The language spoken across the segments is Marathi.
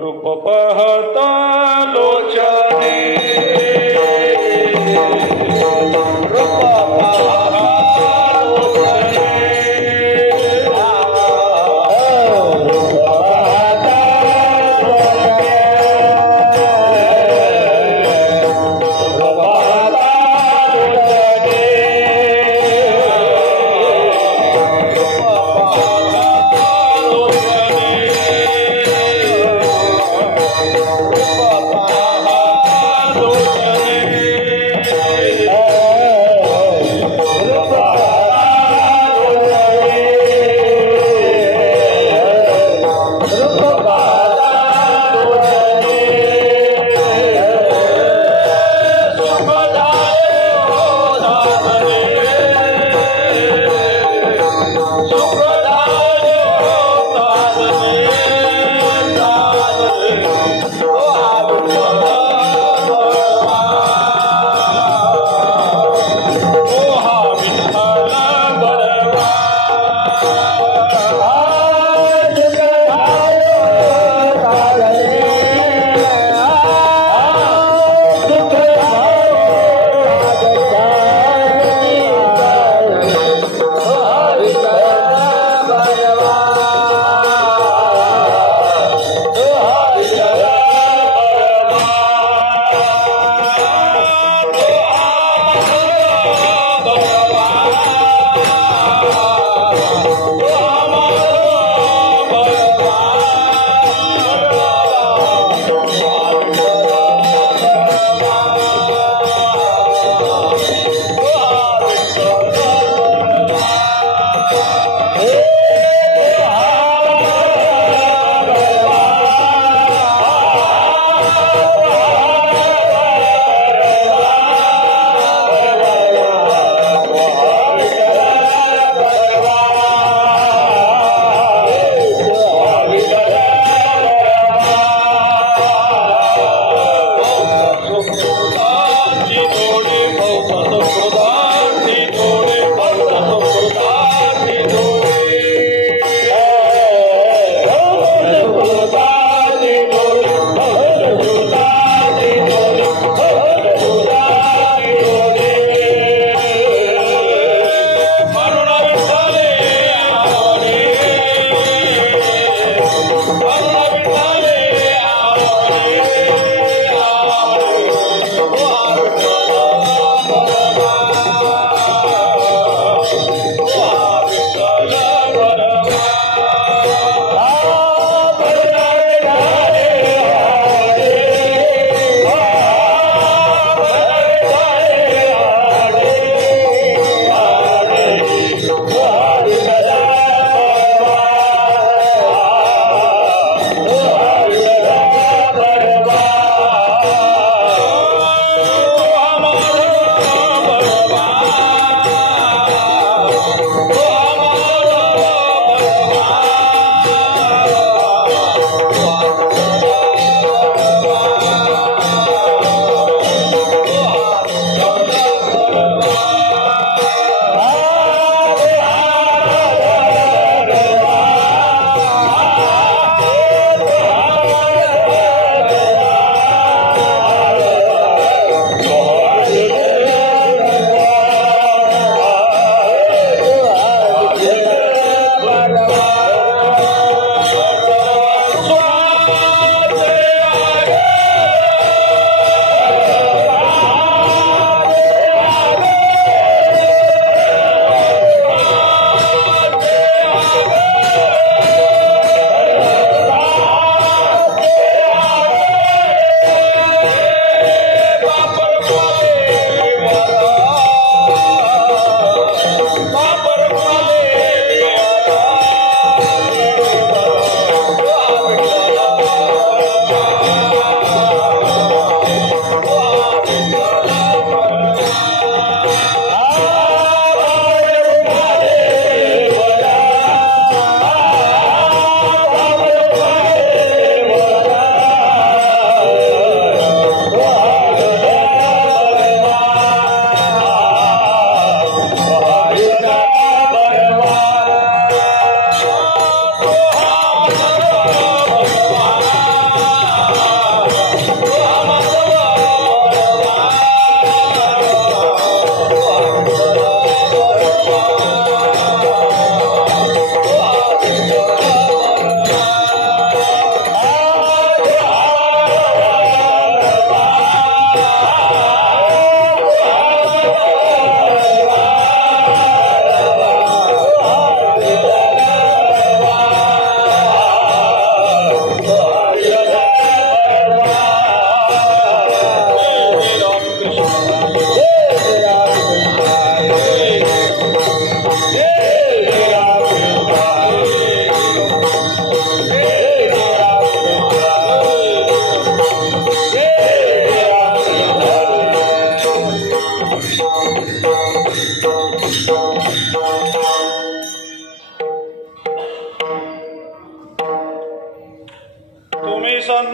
रूप पाहता लोचने रूप पाहता लोचने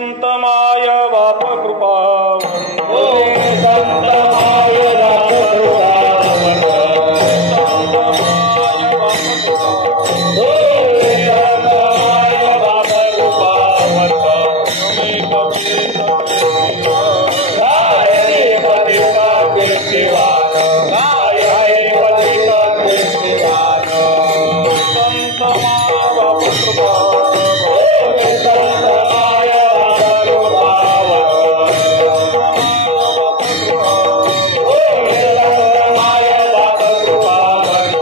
संत माय बाप कृपावंत संत माय बाप कृपावंत संत माय बाप कृपावंत संत माय बाप कृपावंत गाय पतिता कीर्तिवान गाय पतिता कीर्तिवान संत माय बाप कृपावंत संत माय बाप कृपावंत संत माय बाप कृपावंत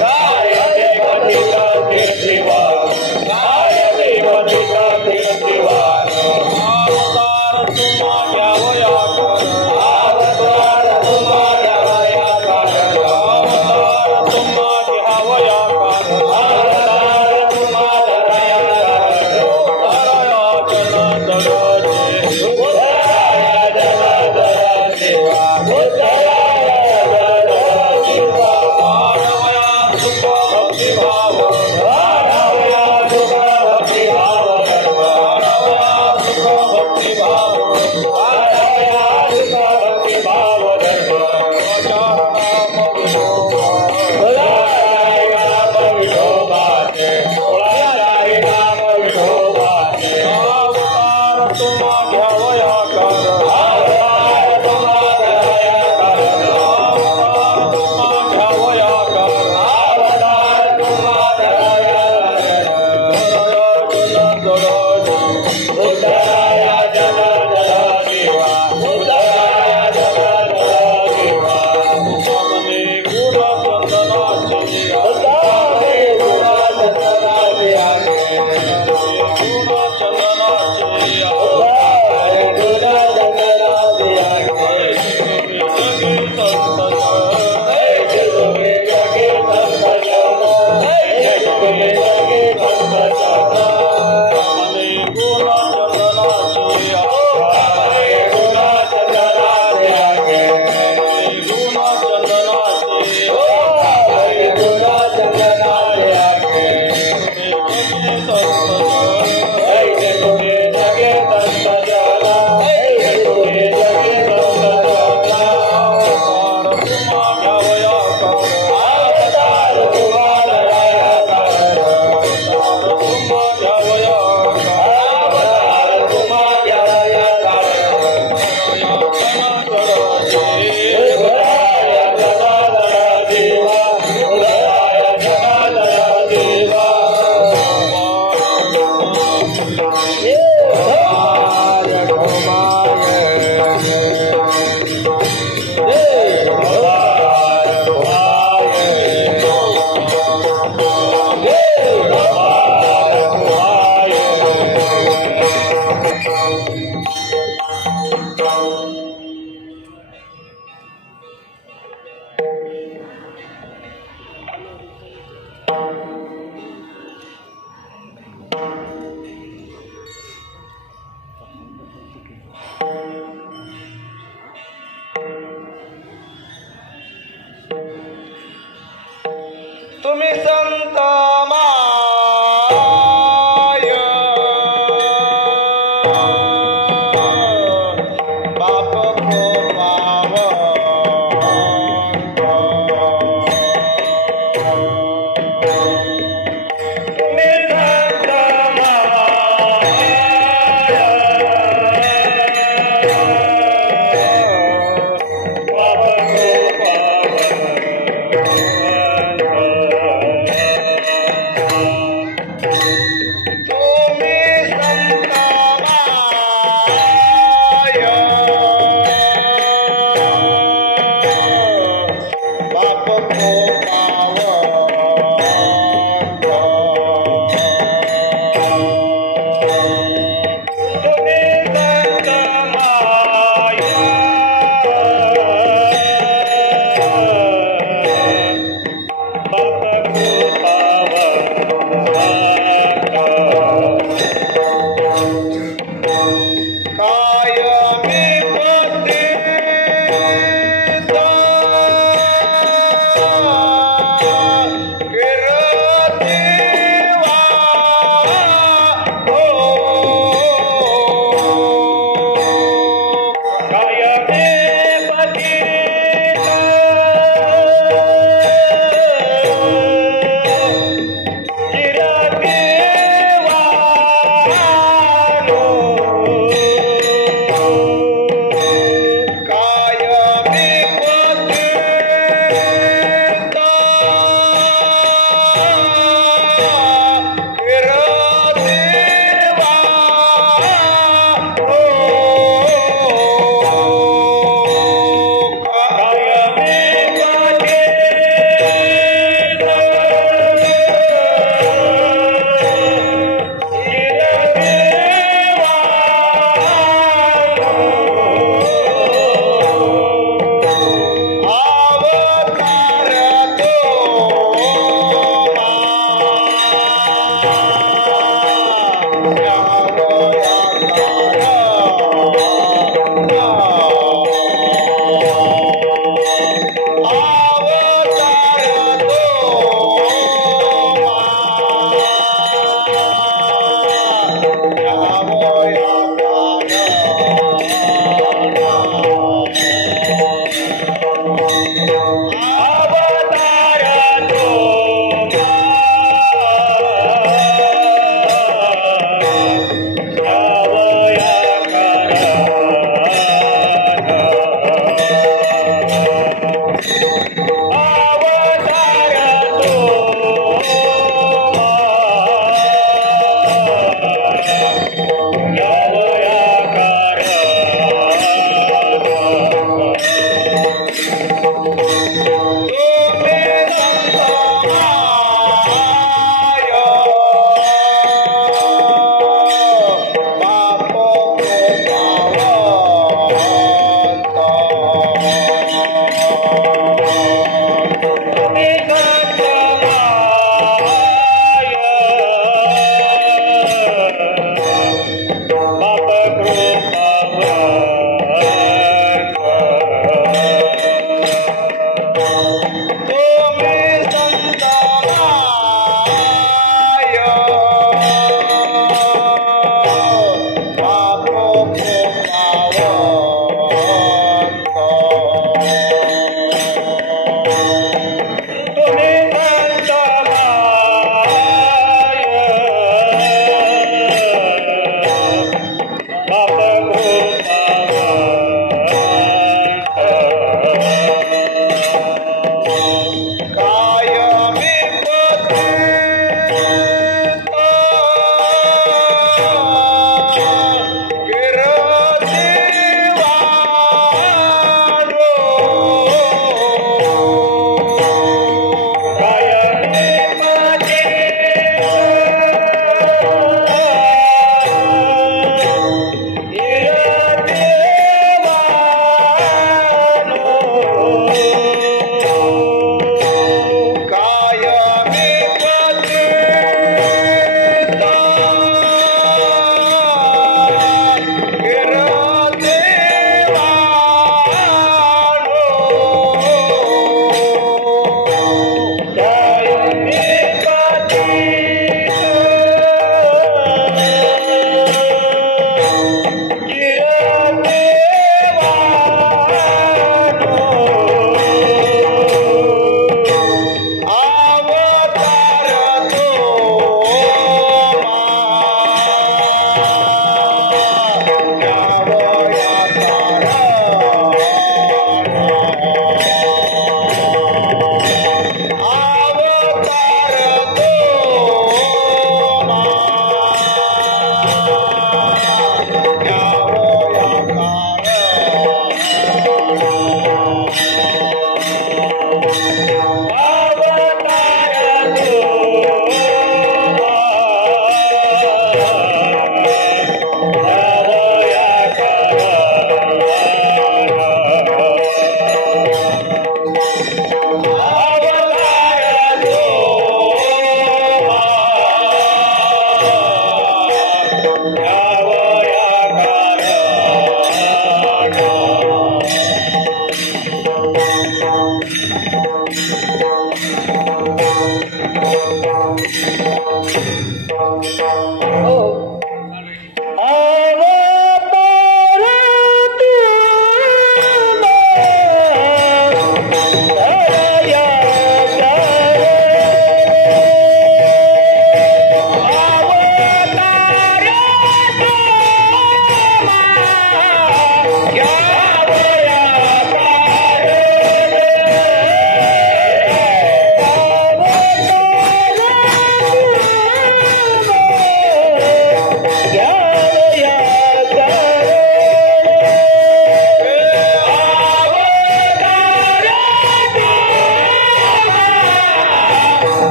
गाय पतिता कीर्तिवान गाय पतिता कीर्तिवान अवतार तुम्हा घ्यावया कारण अवतार तुम्हा घ्यावया कारण अवतार तुम्हा घ्यावया कारण अवतार तुम्हा घ्यावया कारण उदराया जन दराजे उद्धराय जन शिवा मानवया सुख भक्ती भाव मानवया सुख भक्ती भाव मानवया सुख भक्ती भाव मानवया सुख भक्ती भाव बोलाय नाम विठोबाचे बोलाय नाम विठोबाचे अवतार तुम्हा घ्यावया कारण अवतार तुम्हा घ्यावया कारण अवतार तुम्हा घ्यावया कारण अवतार तुम्हा घ्यावया कारण उद्धराय जन शिवा उद्धराय जन शिवा मने गुण चंदनाची उद्धारे गुणाचंदनाचे आगे गुण चंदनाची उद्धारे गुणाचंदनाचे आगे जगी संत जय तुम्ही जगे संत जन जय तुम्ही जगे संत जन मने गुण चंदनाची उद्धारे गुणाचंदनाचे आगे गुण चंदनाची उद्धारे गुणाचंदनाचे आगे जगी संत जय तुम्ही जगे संत जन जय तुम्ही जगे संत जन अवतार तुम्हा घ्यावया कारण अवतार तुम्हाला घ्यावया कारण अवतार तुम्हा घ्यावया कारण अवतार तुम्हा घ्यावया कारण उदराय जनार्दन देवा उदराय जनार्दन देवा जय तुम्ही संत माय बाप तुम्ही संत Thank you.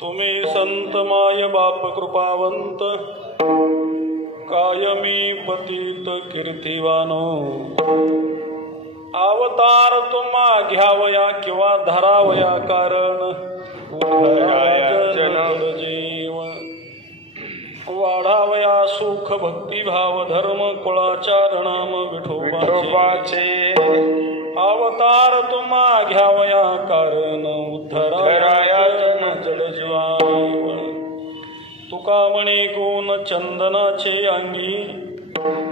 तुम्ही संत माय बाप कृपावंत कायमी पतित कीर्तिवानो अवतार तुम्हा घ्यावया किंवा धरावया कारण जीव वाढावया सुख भक्तिभाव धर्म कुळाचारणाम विठोबाचे अवतार तुम्हा घ्यावया कारण उद्धराया जड जीवाव तुका म्हणे गुण चंदनाचे अंगी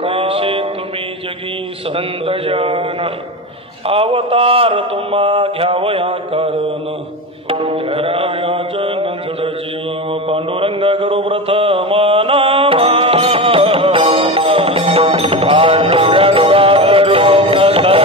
कैसे तुम्ही जगी संत जन अवतार तुम्हा घ्यावया कारण उद्धराया जन जड जीव पांडुरंग गुरु प्रथम नामा पांडुरंग गुरु प्रथम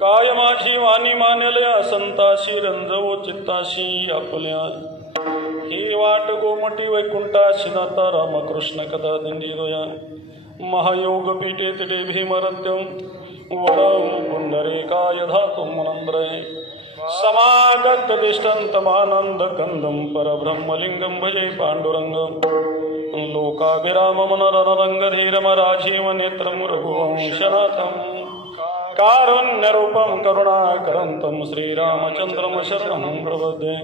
काय माझी वाणी मानल्या संताशी रंजवो चित्ताशी आपल्या ही वाट गोमटी वैकुंठाशी नाता रामकृष्ण कथा दिंडीरोया महायोग पीठे तिथे भीमरत्यम वरम पुंडरीकाय धातुम मनंद्रय समागत तिष्ठन्तमानंद कंदम परब्रह्मलिंगम भजे पांडुरंगम लोकाभिराम मनररंगधीरम राजीव नेत्रम रघुवंशनाथम कारुण्यरूपं करुणाकरन्तं श्रीरामचन्द्रं शरणं प्रपद्ये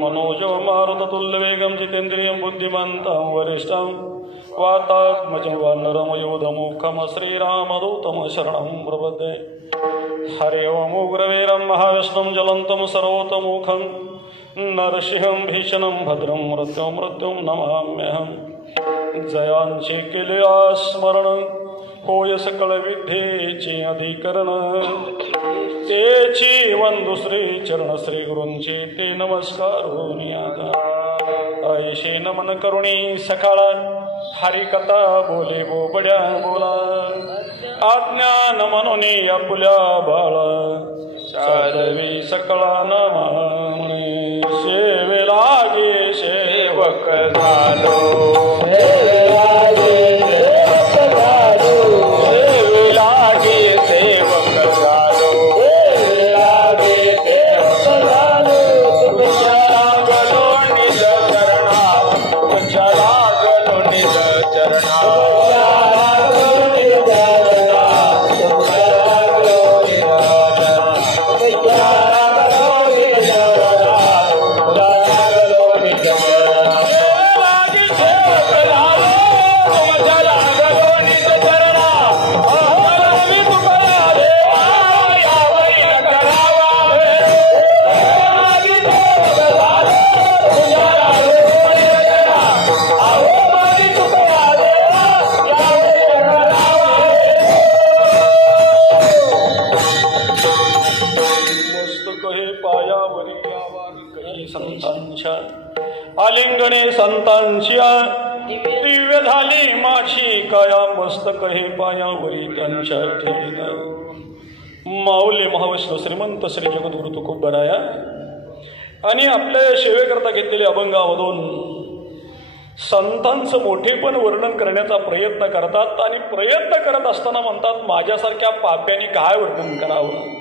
मनोजो मारुततुल्यवेगं जितेन्द्रियं बुद्धिमन्तं वरिष्ठं वातात्मजं वानरमयोधमुखं श्रीरामदूतं शरणं प्रपद्ये हरि ओम उग्रवीरं महाविष्णुं ज्वलन्तं सर्वतोमुखं नरसिंहं भीषणं भद्रं मृत्युं नमाम्यहं जयांचे केले स्मरण होय सकळ विद्येचे अधिकरण तेची वंदु श्री चरण श्री गुरूंचे ते नमस्कार ऐशे नमन करुणी सकाळ हरिकथा बोले बोबड्या बोला आज्ञान मनोनी आपुल्या बाळा चालवी सकळा नामा म्हणे सेवेला जे सेवक झालो Hare संतांच्या आलिंगणे संतांच्या दिव्य झाली माझी काया मस्तक हे पायावरी त्यांच्या ठेवीन माऊली महाविष्णू श्रीमंत श्री जगद्गुरु तुकोबराया आणि आपल्या सेवेकरता घेतलेल्या अभंगामधून संतांचं मोठेपण वर्णन करण्याचा प्रयत्न करतात आणि प्रयत्न करत असताना म्हणतात माझ्यासारख्या पाप्याने काय वर्णन करावं.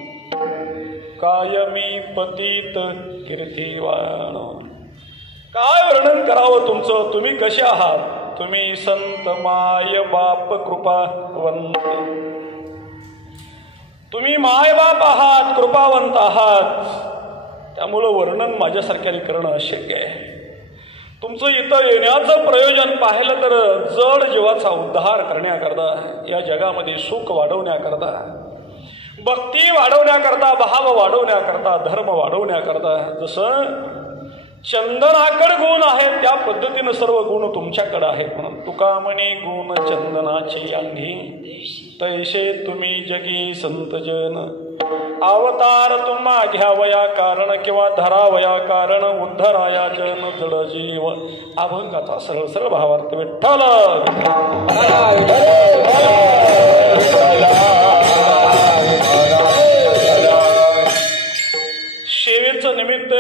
काय मी पतित कीर्तिवान, काय वर्णन करावं तुमचं, तुम्ही कसे आहात, तुम्ही संत माय बाप कृपावंत, तुम्ही माय बाप आहात, कृपावंत आहात. त्यामुळं वर्णन माझ्यासारख्याने करणं अशक्य आहे. तुमचं इथं येण्याचं प्रयोजन पाहिलं तर जड जीवाचा उद्धार करण्याकरता, या जगामध्ये सुख वाढवण्याकरता, भक्ती वाढवण्याकरता, भाव वाढवण्याकरता, धर्म वाढवण्याकरता. जसं चंदनाकड गुण आहेत त्या पद्धतीनं सर्व गुण तुमच्याकडे आहेत. म्हणून तुका म्हणे गुण चंदनाची अंगी तैसे तुम्ही जगी संतजन. अवतार तुम्हा घ्यावया कारण किंवा धरावया कारण उद्धराया जन जड जीव. अभंगाचा सरळ सरळ भावार्थ विठ्ठल. सेवेचं निमित्त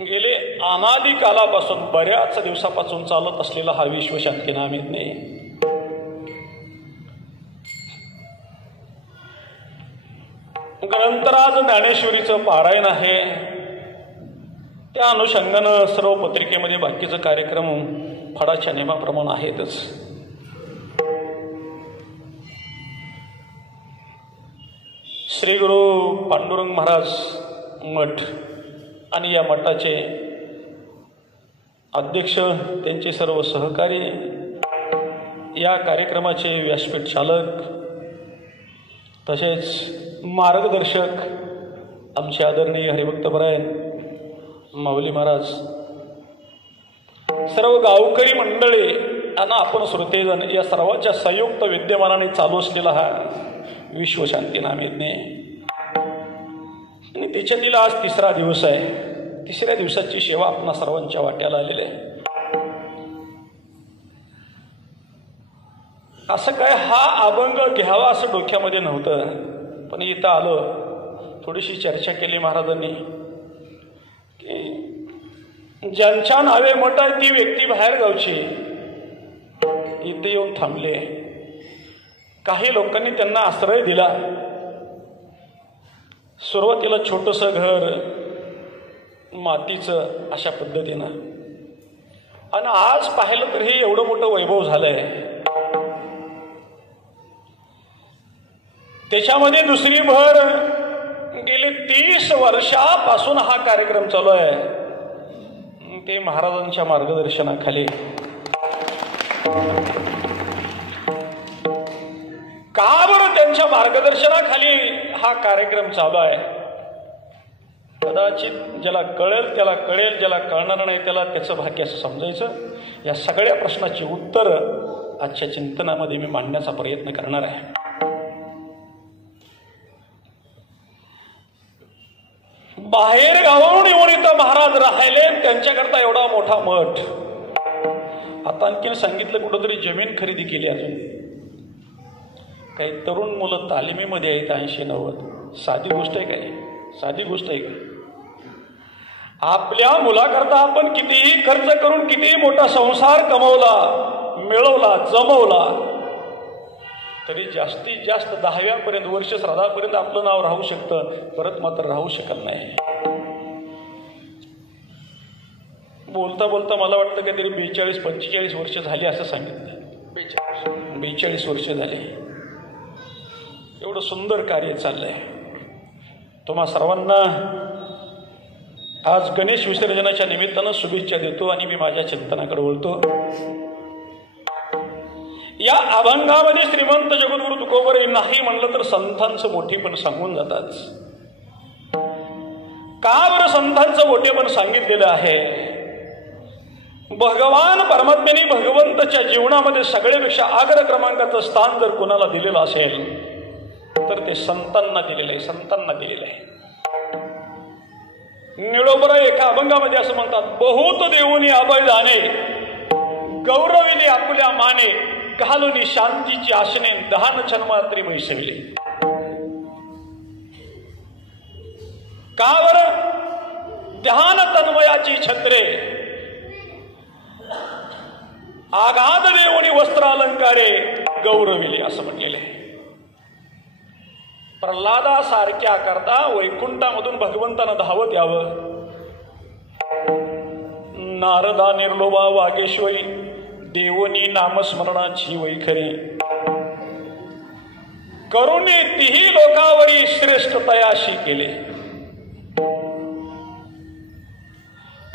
गेले अनादी कालापासून बऱ्याच दिवसापासून चालत असलेला हा विश्वशांती नामयज्ञ. ग्रंथराज ज्ञानेश्वरीचं पारायण आहे. त्या अनुषंगानं सर्व पत्रिकेमध्ये बाकीचे कार्यक्रम फडाच्या नियमाप्रमाणे आहेतच. श्री गुरु पांडुरंग महाराज मठ आणि या मठाचे अध्यक्ष, त्यांचे सर्व सहकारी, या कार्यक्रमाचे व्यासपीठ चालक तसेच मार्गदर्शक आमचे आदरणीय हरिभक्तपरायण माऊली महाराज, सर्व गावकरी मंडळी आणि आपण श्रोतेजन, या सर्वांच्या संयुक्त विद्यमानाने चालू असलेला हा विश्वशांती नामयज्ञ आणि त्याच्यातील आज तिसरा दिवस आहे. तिसऱ्या दिवसाची सेवा आपणा सर्वांच्या वाट्याला आलेली आहे. असं काय हा अभंग घ्यावा असं डोक्यामध्ये नव्हतं, पण इथं आलो, थोडीशी चर्चा केली महाराजांनी की ज्यांच्या नावे मठ आहे ती व्यक्ती बाहेर गावची इथे येऊन थांबले. काही लोकांनी त्यांना आश्रय दिला. सुरुवातीला छोटंसं घर मातीचं अशा पद्धतीनं, आणि आज पाहिलं तर हे एवढं मोठं वैभव झालंय. त्याच्यामध्ये दुसरी भर गेली 30 वर्षापासून हा कार्यक्रम चालू आहे. ते महाराजांच्या मार्गदर्शनाखाली. का बरं त्यांच्या मार्गदर्शनाखाली हा कार्यक्रम चालू आहे? कदाचित ज्याला कळेल त्याला कळेल, ज्याला कळणार नाही त्याला त्याचं भाग्य असं समजायचं. या सगळ्या प्रश्नाची उत्तर आजच्या चिंतनामध्ये मी मांडण्याचा प्रयत्न करणार आहे. बाहेर गावाहून येऊन इथं महाराज राहिले, त्यांच्याकरता एवढा मोठा मठ. आता आणखीन सांगितलं कुठंतरी जमीन खरेदी केली. अजून काही तरुण मुलं तालिमीमध्ये आहेत 80-90. साधी गोष्ट आहे काय? साधी गोष्ट आहे का? आपल्या मुलाकरता आपण कितीही खर्च करून कितीही मोठा संसार कमवला, मिळवला, जमवला, तरी जास्तीत जास्त 10व्यापर्यंत वर्ष श्राद्धापर्यंत आपलं नाव राहू शकतं, परत मात्र राहू शकत नाही. बोलता बोलता मला वाटतं काहीतरी 42-45 वर्ष झाली असं सांगितलं. 42 वर्ष झाली. एवढं सुंदर कार्य चाललंय. तुम्हा सर्वांना आज गणेश विसर्जनाच्या निमित्तानं शुभेच्छा देतो आणि मी माझ्या चिंतनाकडे वळतो. या अभंगामध्ये श्रीमंत जगद्गुरु तुकोबर नाही म्हणलं तर संतांचं मोठेपण सांगून जातात. का बरं संतांचं मोठेपण सांगितलेलं आहे? भगवान परमात्म्याने भगवंताच्या जीवनामध्ये सगळ्यापेक्षा अग्र क्रमांकाचं स्थान जर कोणाला दिलेलं असेल तर ते संतांना दिलेलं आहे. संतांना दिलेलं आहे. निळोबरा एका अभंगामध्ये असं म्हणतात, बहुत देऊनी अभय जाणे, गौरविले आपुल्या माने, घालुनी शांतीची आशने, दहान छन्मात्री बैसविले. का बरं? ध्यान तन्मयाची छत्रे, आगाध देऊनी वस्त्र अलंकारे गौरविले असं म्हटलेले. प्रल्हादासारख्या करता वैकुंठामधून भगवंतानं धावत यावं. नारदा निर्लोभा वागेश्वरी, देवोनी नामस्मरणाची वैखरी, करुणी तिही लोकावरी श्रेष्ठतयाशी केले.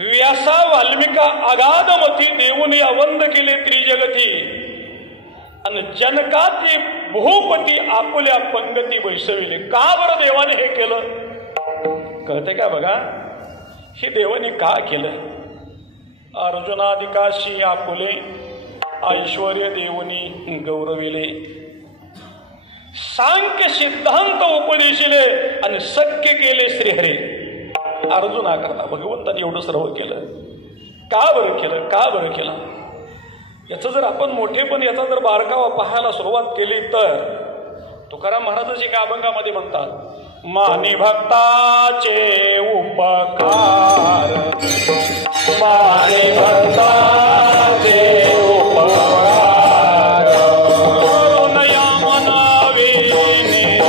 व्यासा वाल्मिका अगाधमती, देवोनी अवंद केले त्रिजगती, आणि जनकातली भूपती आपुल्या पंगती बैसविले. का बरं देवाने हे केलं? कळते का बघा, हे देवाने का केलं? अर्जुनादिकाशी आपुले, ऐश्वर्य देवनी गौरविले, सांख्य सिद्धांत उपदेशिले, आणि सत्य केले श्रीहरी. अर्जुना करता भगवंताने एवढं सर्व केलं. का बरं केलं? का बरं केलं? याचं जर आपण मोठेपण, याचा जर बारकावा पाहायला सुरुवात केली तर तुकाराम महाराजच एका अभंगामध्ये म्हणतात, मानी भक्ताचे उपकार, मानी भक्ताचे उपकार, करुणया मनावी निरंतर,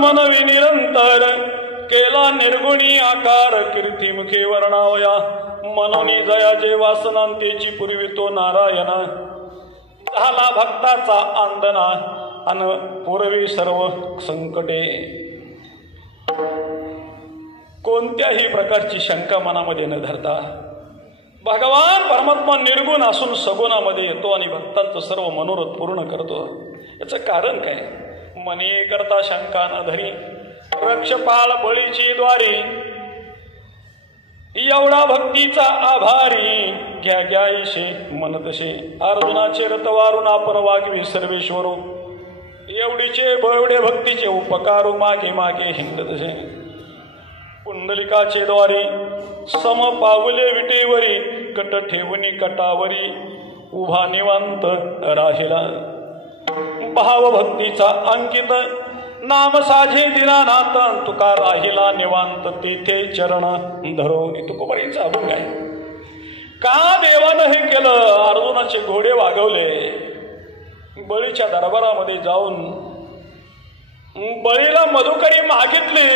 मनवी निरंतर, केला निर्गुणी आकार, कीर्तिमुखे वर्णावया, मनोनी जयाचे वासनांतेची पूर्वी तो नारायण, झाला भक्ताचा आंदना, अन पूर्वी सर्व संकटे. कोणत्याही प्रकारची शंका मनामध्ये न धरता भगवान परमात्मा निर्गुण असून सगुणामध्ये येतो आणि भक्तांचं सर्व मनोरथ पूर्ण करतो. याचं कारण काय? मनी करता शंका न धरी, रक्षपाल बळीची द्वारी, एवढा भक्तीचा आभारी, घ्या घ्यायशे मनतशे, अर्जुनाचे रथ वारून आपण वागवी सर्वेश्वरू, एवढीचे एवढे भक्तीचे उपकारू, मागे मागे हिंडतसे. पुंडलिकाचे द्वारी, सम पावले विटेवरी, कट ठेवणी कटावरी, उभा निवांत राहिला. भाव भक्तीचा अंकित, नाम साझे दिनानाथ, तुका राहिला निवांत तेथे चरण धरो. तुकोबाईचा अभंग आहे. का देवानं हे केलं? अर्जुनाचे घोडे वागवले, बळीच्या दरबारामध्ये जाऊन बळीला मधुकरी मागितली,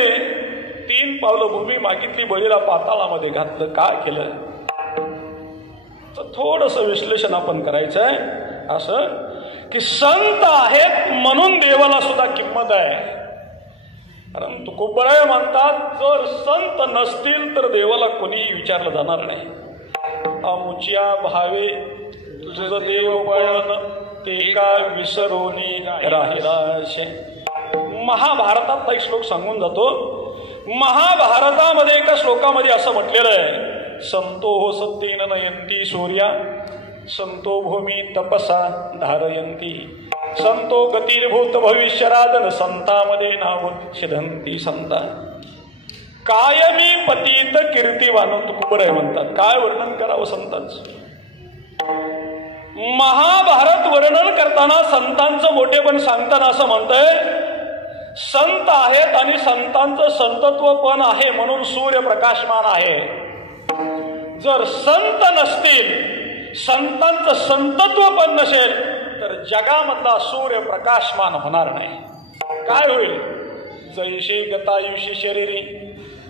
3 पावलं भूमी मागितली, बळीला पाताळामध्ये घातलं. का केलं? तर थोडस विश्लेषण आपण करायचं आहे. असं की संत आहेत म्हणून देवाला सुद्धा किंमत आहे. कारण तुकोबराय म्हणतात, जर संत नसतील तर देवाला कोणीही विचारलं जाणार नाही. अमुच्या भावे तुझं देवपण, ते का विसरोनी राहिलाशे. महाभारतातला एक श्लोक सांगून जातो. महाभारतामध्ये एका श्लोकामध्ये असं म्हटलेलं आहे, संतो हो सत्तेन नयंती सूर्या, संतो भूमी तपसा धारयंती, संतो गतिर्भूत भविष्यराधन, संतामध्ये नावच्छिदंती संता. कायमी पतित कीर्तिवान तुकोबराय म्हणतात. काय वर्णन करावं संतांचं? महाभारत वर्णन करताना संतांचं मोठेपण सांगताना असं म्हणतंय, संत आहेत आणि संतांचं संतत्व पण आहे म्हणून सूर्य प्रकाशमान आहे. जर संत नसतील, संतांचं संतत्व पण नसेल तर जगामधला सूर्य प्रकाशमान होणार नाही. काय होईल? जैशी गतायुषी शरीरी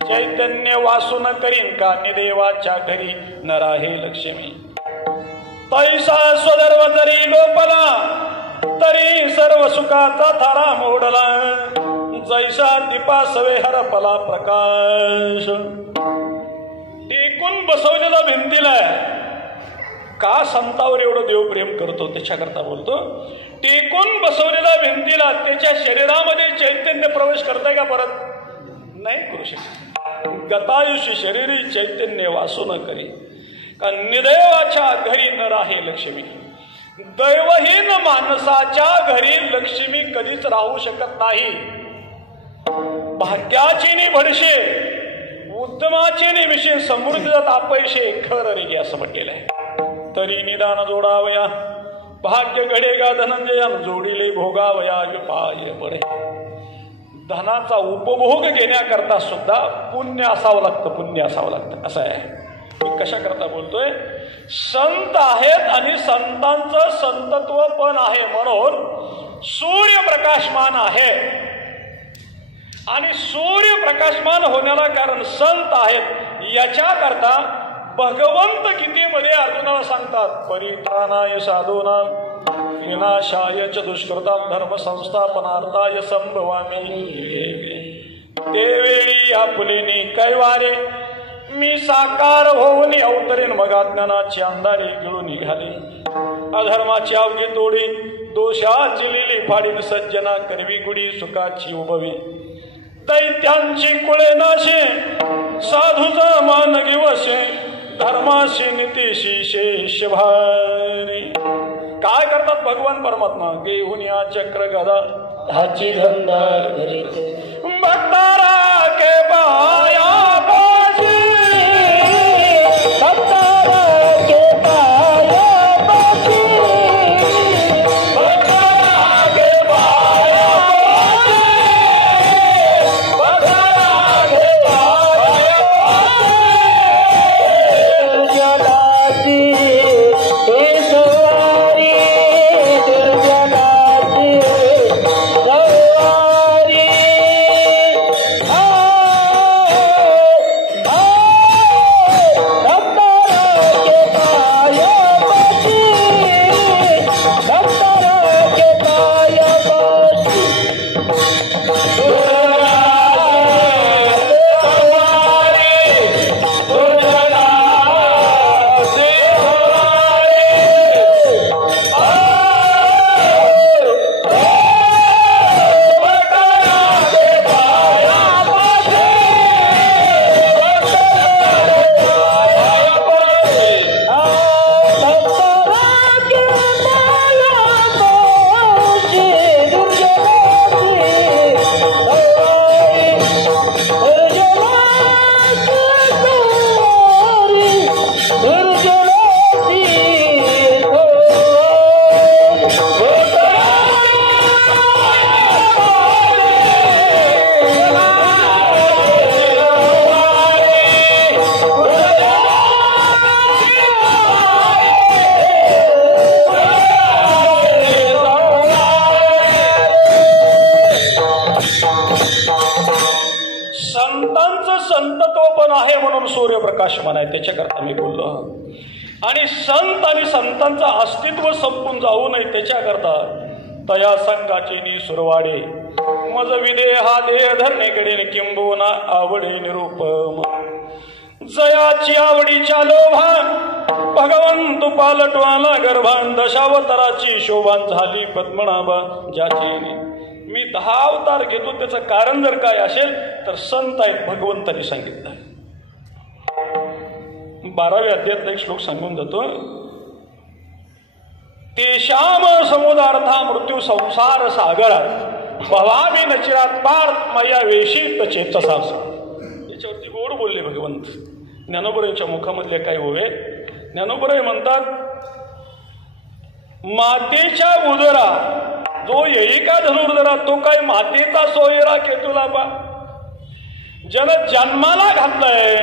चैतन्य वासून करीन का निदेवाच्या घरी न राहे लक्ष्मी. तैसा स्वधर्व जरी लोपला तरी सर्व सुखाचा थारा मोडला. जैसा दीपासवे हरपला प्रकाश. टेकून बसवलेला भिंतीला का संतावर एवढं देवप्रेम करतो त्याच्याकरता बोलतो. टेकून बसवलेल्या भिंतीला त्याच्या शरीरामध्ये चैतन्य प्रवेश करताय का? परत नाही करू शकत. गतायुषी शरीरी चैतन्य वासू न करी का निदैवाच्या घरी न राहे लक्ष्मी. दैवहीन माणसाच्या घरी लक्ष्मी कधीच राहू शकत नाही. भाग्याची नि भडशे, उत्तमाचे नि विषय, समृद्धीत अपयशे खर रे असं म्हटलेलं आहे. तरी निदान जोडावया भाग्य घडेगा धनंजया जोडिले भोगावया पाय बडे. धनाचा उपभोग घेण्याकरता सुद्धा पुण्य असावं लागतं, पुण्य असावं लागतं. असं आहे. मी कशा करता बोलतोय? संत आहेत आणि संतांचं संतत्व पण आहे म्हणून सूर्य प्रकाशमान आहे. आणि सूर्य प्रकाशमान होण्याला कारण संत आहेत. याच्याकरता भगवंत गीतेमध्ये अर्जुनाला सांगतात परित्राणाय साधूना विनाशाय च दुष्कृतां धर्म संस्थापनार्थाय संभवामी. त्यावेळी आपुलेनी कैवारे मी साकार होऊन अवतरीन मग अज्ञानाची अंधारी गिळून निघाली. अधर्माची अवघी तोडी दोषाची लिली फाडीन सज्जना करवी गुडी सुखाची उभवी. दैत्यांची कुळे नाशे साधूचा मान गिवशे धर्माशी नीतीशी शेष भारी. काय करतात भगवान परमात्मा? घेऊन या चक्र गदा हाची धंदा धरीते भक्तारा के पाया बाजी. भक्तारा के पाया बाजी. भक्तारा के पाया बाजी. भक्तारा के पाया दुर्जनाची हे सवारी दुर्जनाची सवारी. सूर्यप्रकाशमान आहे त्याच्याकरता मी बोललो. आणि संत आणि संतांचं अस्तित्व संपून जाऊ नये त्याच्याकरता तया संघाची नी सुरवाडे मज विदेहा देह धरणेकडे किंबोना आवडे निरूपम. जयाची आवडीच्या लोभान भगवंत पालटवाला गर्भान दशावताराची शोभान झाली पद्मनाभा ज्याची. मी 10 अवतार घेतो त्याचं कारण जर काय असेल तर संत आहेत भगवंतांनी सांगितलं. 12व्या अध्यायात एक श्लोक सांगून जातो. तेषाम समुदार्था मृत्यू संसार सागरात भवामी नचिरात पार्थ मया वेशीत चेतसा. याच्यावरती गोड बोलले भगवंत. ज्ञानोबरांच्या मुखामधले काय होवे? ज्ञानोबराय म्हणतात मातेच्या उदरा जो येई का धनुर्धरा तो काय मातेचा सोयरा केतुला बा. जन जन्माला घातलाय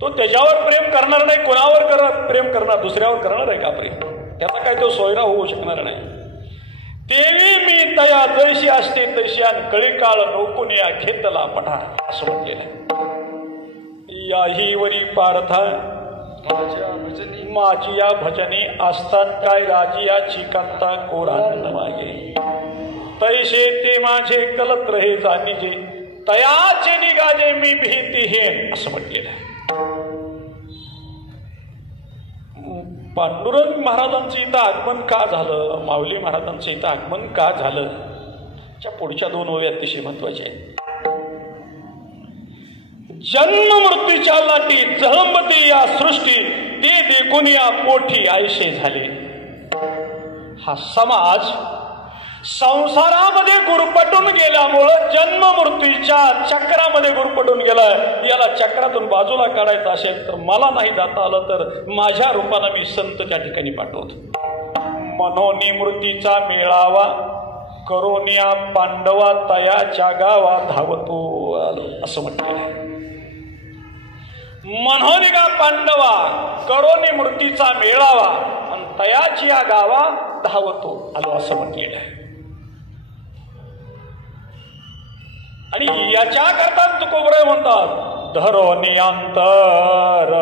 तो त्याच्यावर प्रेम करणार नाही. कोणावर प्रेम करणार? दुसऱ्यावर करणार आहे का प्रेम? त्याचा काय तो सोयरा होऊ शकणार नाही. देवी मी तया जैशी असते तशी आणि कळीकाळ नौकुनिया घेतला पठार असं म्हटलेलं. याही वरी पार्था माझी या भजनी असतात काय राजिया चिकांता कोरानंद मागे. तैसे ते माझे कलत रहे जाणीजे तयाचे निघाले मी भीतीहीन असं म्हटलेलं आहे. पांडुरंग महाराजांचं इथं आगमन का झालं, माऊली महाराजांचं इथं आगमन का झालं, च्या पुढच्या 2 ओव्या अतिशय महत्वाच्या आहेत. जन्म मृत्यूच्या लाटी झळंबते या सृष्टी ते देखून या पोठी आयशे झाले. हा समाज संसारामध्ये गुरपटून गेल्यामुळं जन्म मृत्यूच्या चक्रामध्ये गुरपटून गेलाय. याला चक्रातून बाजूला काढायचं असेल तर मला नाही जाता आलं तर माझ्या रूपानं मी संत त्या ठिकाणी पाठवतो. मनोनी मृत्यूचा मेळावा करोनिया पांडवा तयाच्या गावा धावतो असं म्हटलेलं आहे. मनोनी का पांडवा करोनी मृत्यूचा मेळावा आणि तयाची या गावा धावतो आलो असं म्हटलेलं आहे. आणि याच्या करता तुकोबरे म्हणतात धरोनी अंतर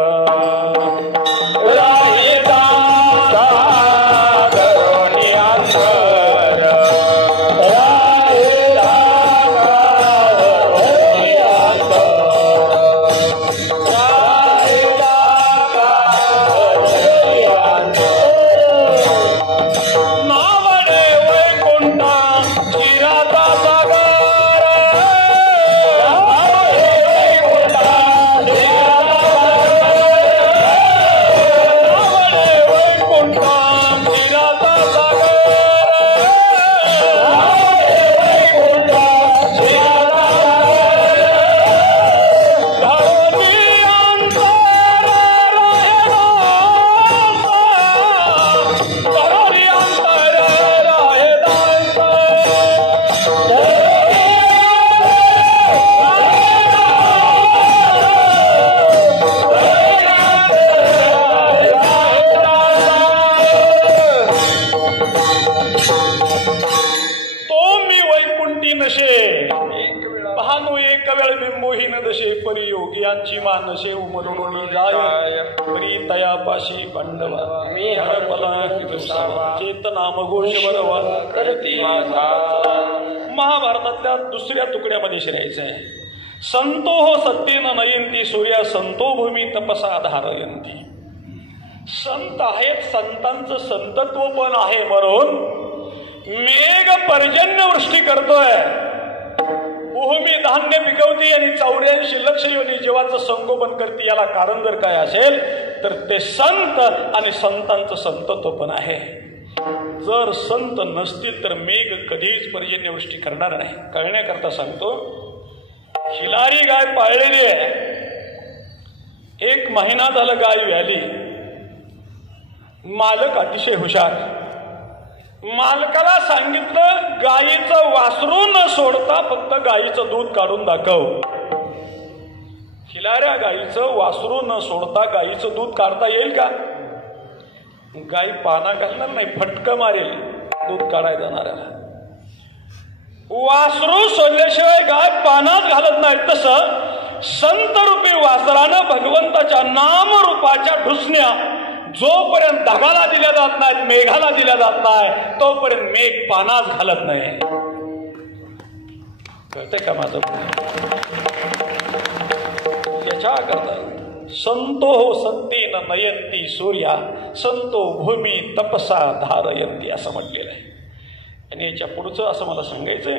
धरोनी अंतर नावडे वैकुंठा चिराचा मानसे उमरून जाय परी तयापाशी पांडवा मी हरपला चेतनाम घोष बरवा करती माझा. महाभारतातल्या दुसऱ्या तुकड्यामध्ये शिरायचं आहे. संतो हो सत्तेन नयंती सूर्या संतो भूमी तपसा धारयंती. संत आहेत, संतांचं संतत्व पण आहे म्हणून मेघ पर्जन्यवृष्टी करतोय. भूमी धान्य पिकवती आणि 84 लक्ष योनी जीवाचं संगोपन करते. याला कारण जर काय असेल तर ते संत आणि संतांचं संतत्व पण आहे. जर संत नसतील तर मेघ कधीच पर्जन्यवृष्टी करणार नाही. कळण्याकरता सांगतो, खिलारी गाय पाळलेली आहे. 1 महिना झालं गाय व्याली. मालक अतिशय हुशार. मालकाला सांगितलं गायीचं वासरू न सोडता फक्त गायीचं दूध काढून दाखव. खिलाऱ्या गायीचं वासरू न सोडता गायीचं दूध काढता येईल का? गाय पाना घालणार नाही, फटकं मारेल दूध काढायला जाणाऱ्याला. वासरू सोडल्याशिवाय गाय पानात घालत नाही. तसं संत रूपी वासरानं भगवंताच्या नामरूपाच्या ढुसण्या जोपर्यंत ढगाला दिल्या जात नाहीत, मेघाला दिल्या जात नाही, तोपर्यंत मेघ पानाच घालत नाही. कळते का माझं? याच्या करता संतो हो सत्तेन नयंती सूर्या संतो भूमी तपसा धारयंती असं म्हटलेलं आहे. आणि याच्या पुढचं असं मला सांगायचंय,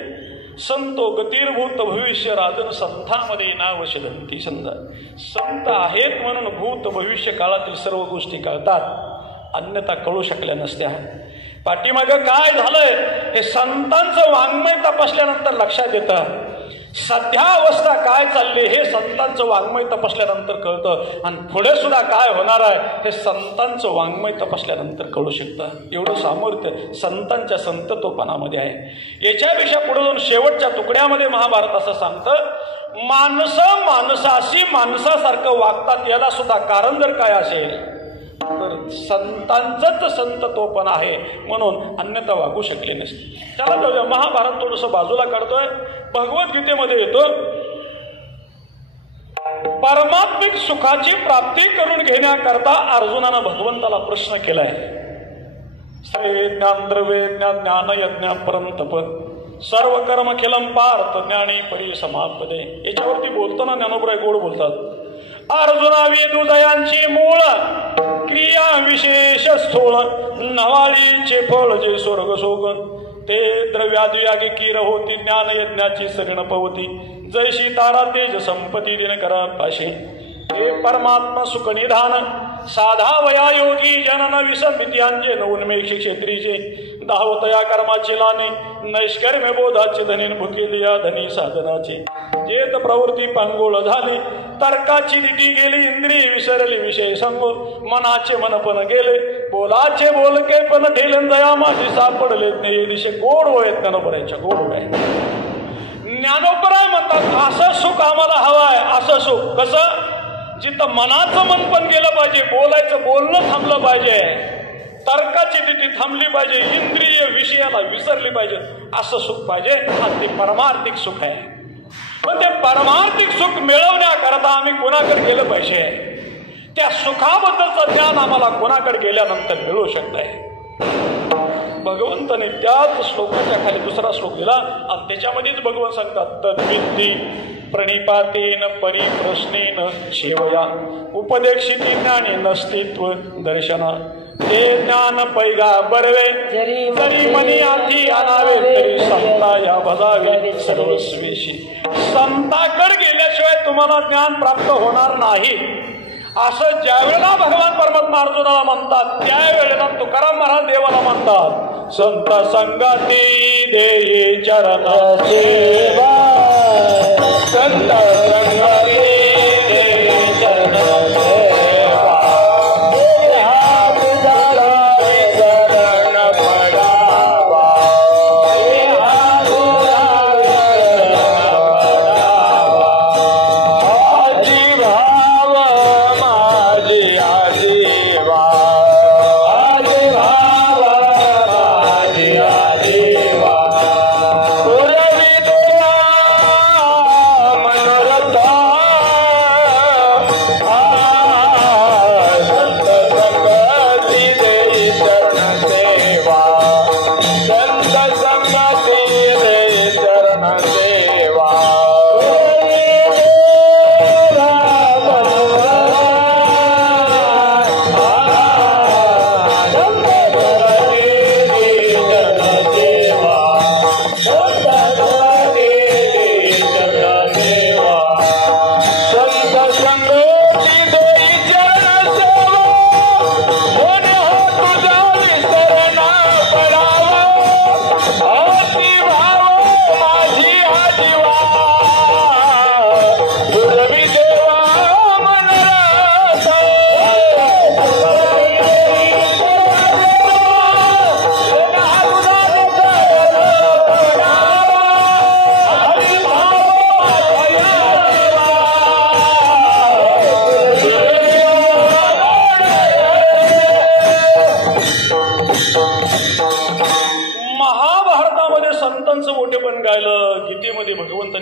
संतो गतिर्भूत भविष्य राजन संतांमध्ये नाव शदंती. समजा संत आहेत म्हणून भूत भविष्य काळातील सर्व गोष्टी कळतात, अन्यथा कळू शकल्या नसत्या. पाठीमागं काय झालंय हे संतांचं वाङ्मय तपासल्यानंतर लक्षात येतं. सध्या अवस्था काय चालली हे संतांचं वाङ्मय तपासल्यानंतर कळतं, आणि पुढे सुद्धा काय होणार आहे हे संतांचं वाङ्मय तपासल्यानंतर कळू शकतं. एवढं सामर्थ्य संतांच्या संतत्वपणामध्ये आहे. याच्यापेक्षा पुढे जाऊन शेवटच्या तुकड्यामध्ये महाभारत असं सांगतं, माणसं माणसाशी माणसासारखं वागतात, याला सुद्धा कारण जर काय असेल तर संतांचंच संतत्वपण आहे, म्हणून अन्यथा वागू शकले नसते. त्याला जाऊया. महाभारत थोडंसं बाजूला काढतोय. भगवद्गीतेमध्ये येतो, परमात्मिक सुखाची प्राप्ती करून घेण्याकरता अर्जुनानं भगवंताला प्रश्न केलाय. श्रे ज्ञान द्रव्ये ज्ञान ज्ञान यज्ञ परंतप सर्व कर्म खिलम पार्थ ज्ञानी परी समापदे. याच्यावरती बोलताना ज्ञानोबराय गोड बोलतात, अर्जुना वेदुदयांची मूळ क्रिया विशेष स्थूळ नवाळीचे फळ जे स्वर्ग सोग ते द्रव्यादुयागी कीर होती ज्ञान यज्ञाची सगण पवती जैशी तारा तेज संपती दिनकरा पाशी हे परमात्मा सुख निधान साधा वया योगी जनन विसंबित्यांचे उन्मेष क्षेत्रीचे दावतया कर्माची लाने नैष्कर्म्य बोधाचे धनीन भुकेलिया धनी साधनाचे जेत प्रवृत्ती पांगोळ झाली तर्काची दिटी गेली इंद्रिय विसरली विषय संग मनाचे मनपण गेले बोलाचे बोलके पण ठेलन दया माझी सापडले नाही दिशे गोड वयत ज्ञानोबरायच्या गोड वय. ज्ञानोबराय म्हणतात असं सुख आम्हाला हवं आहे. असं सुख कसं, जिथं मनाचं मन पण गेलं पाहिजे, बोलायचं बोलणं थांबलं पाहिजे, तर्काची दिटी थांबली पाहिजे, इंद्रिय विषयाला विसरली पाहिजे, असं सुख पाहिजे. आणि ते परमार्थिक सुख आहे. पण ते परमार्थिक सुख मिळवण्याकरता आम्ही कोणाकडे गेलं पाहिजे, त्या सुखाबद्दलचं ज्ञान आम्हाला कोणाकडे गेल्यानंतर मिळू शकतंय. भगवंताने त्याच श्लोकाच्या खाली दुसरा श्लोक दिला आणि त्याच्यामध्येच भगवंत सांगतात, तद्विद्धी प्रणिपातेन परिप्रश्नेन सेवया उपदेक्षिती ज्ञाने नस्तित्व दर्शना ते ज्ञान पैगा बरवे जरी मनी आधी आणावे तरी संता या भजावे सर्वस्वेशी. संताकडे गेल्याशिवाय तुम्हाला ज्ञान प्राप्त होणार नाही असं ज्या वेळेला भगवान परमात्मा अर्जुनाला म्हणतात, त्यावेळेला तुकाराम महाराज देवाला म्हणतात, संत संगती देई चरण सेवा संत संगती देई चरण सेवा हात धरा चरण पडावा हात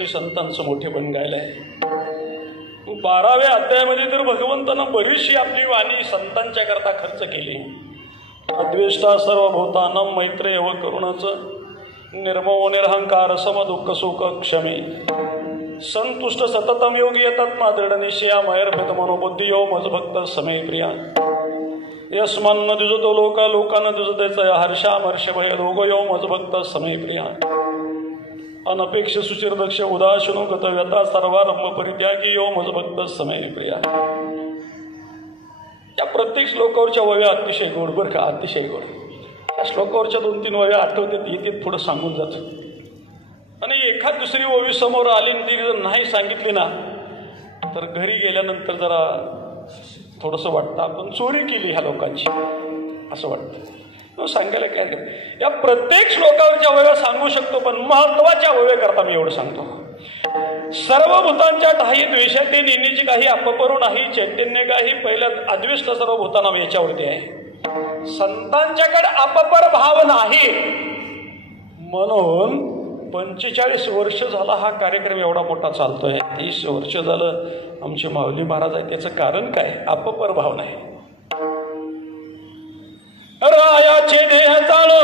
संतांचं मोठेपण गायलंय. 12व्या अध्यायामध्ये तर भगवंतानं बरीचशी आपली वाणी संतांच्या करता खर्च केली. अद्वेष्टा सर्वभूतानं मैत्रेय व करुणाचं निर्मो निरहंकार सम दुःख सुख क्षमे संतुष्ट सततम योगी येतात दृढ निश्चया मयर्भित मनोबुद्धी यो मज भक्त समय प्रिया यस्मान न दिजतो लोका लोकांना दिजतेच हर्षामर्ष भय दोघ यो मज भक्त समय प्रिया अनपेक्ष सुचिरदक्ष उदासीनो गत व्यथा सर्वारंभ परित्यागी यो मज भक्त समय प्रिया. या प्रत्येक श्लोकावरच्या वव्या अतिशय गोड बरं का, अतिशय गोड. या श्लोकावरच्या 2-3 वव्या आठवतात, येतात पुढे सांगून जातात. आणि एखाद दुसरी ओवी समोर आली आणि ती जर नाही सांगितली ना तर घरी गेल्यानंतर जरा थोडंसं वाटतं आपण चोरी केली ह्या लोकांची असं वाटतं. सांगायला काय या प्रत्येक श्लोकावरच्या अवयव सांगू शकतो, पण महत्वाच्या अवयव करता मी एवढं सांगतो. सर्व भूतांच्या ठाई द्वेषाती नेहमीची काही अपपरू नाही, चैतन्य काही पहिल्या अद्वेष्ट सर्व भूतांना याच्यावरती आहे. संतांच्याकडे अपपर भाव नाही म्हणून 45 वर्ष झाला हा कार्यक्रम एवढा मोठा चालतोय. 30 वर्ष झालं आमचे माऊली महाराज आहे. त्याचं कारण काय? अपपर भाव नाही. रायाचे देह चाळो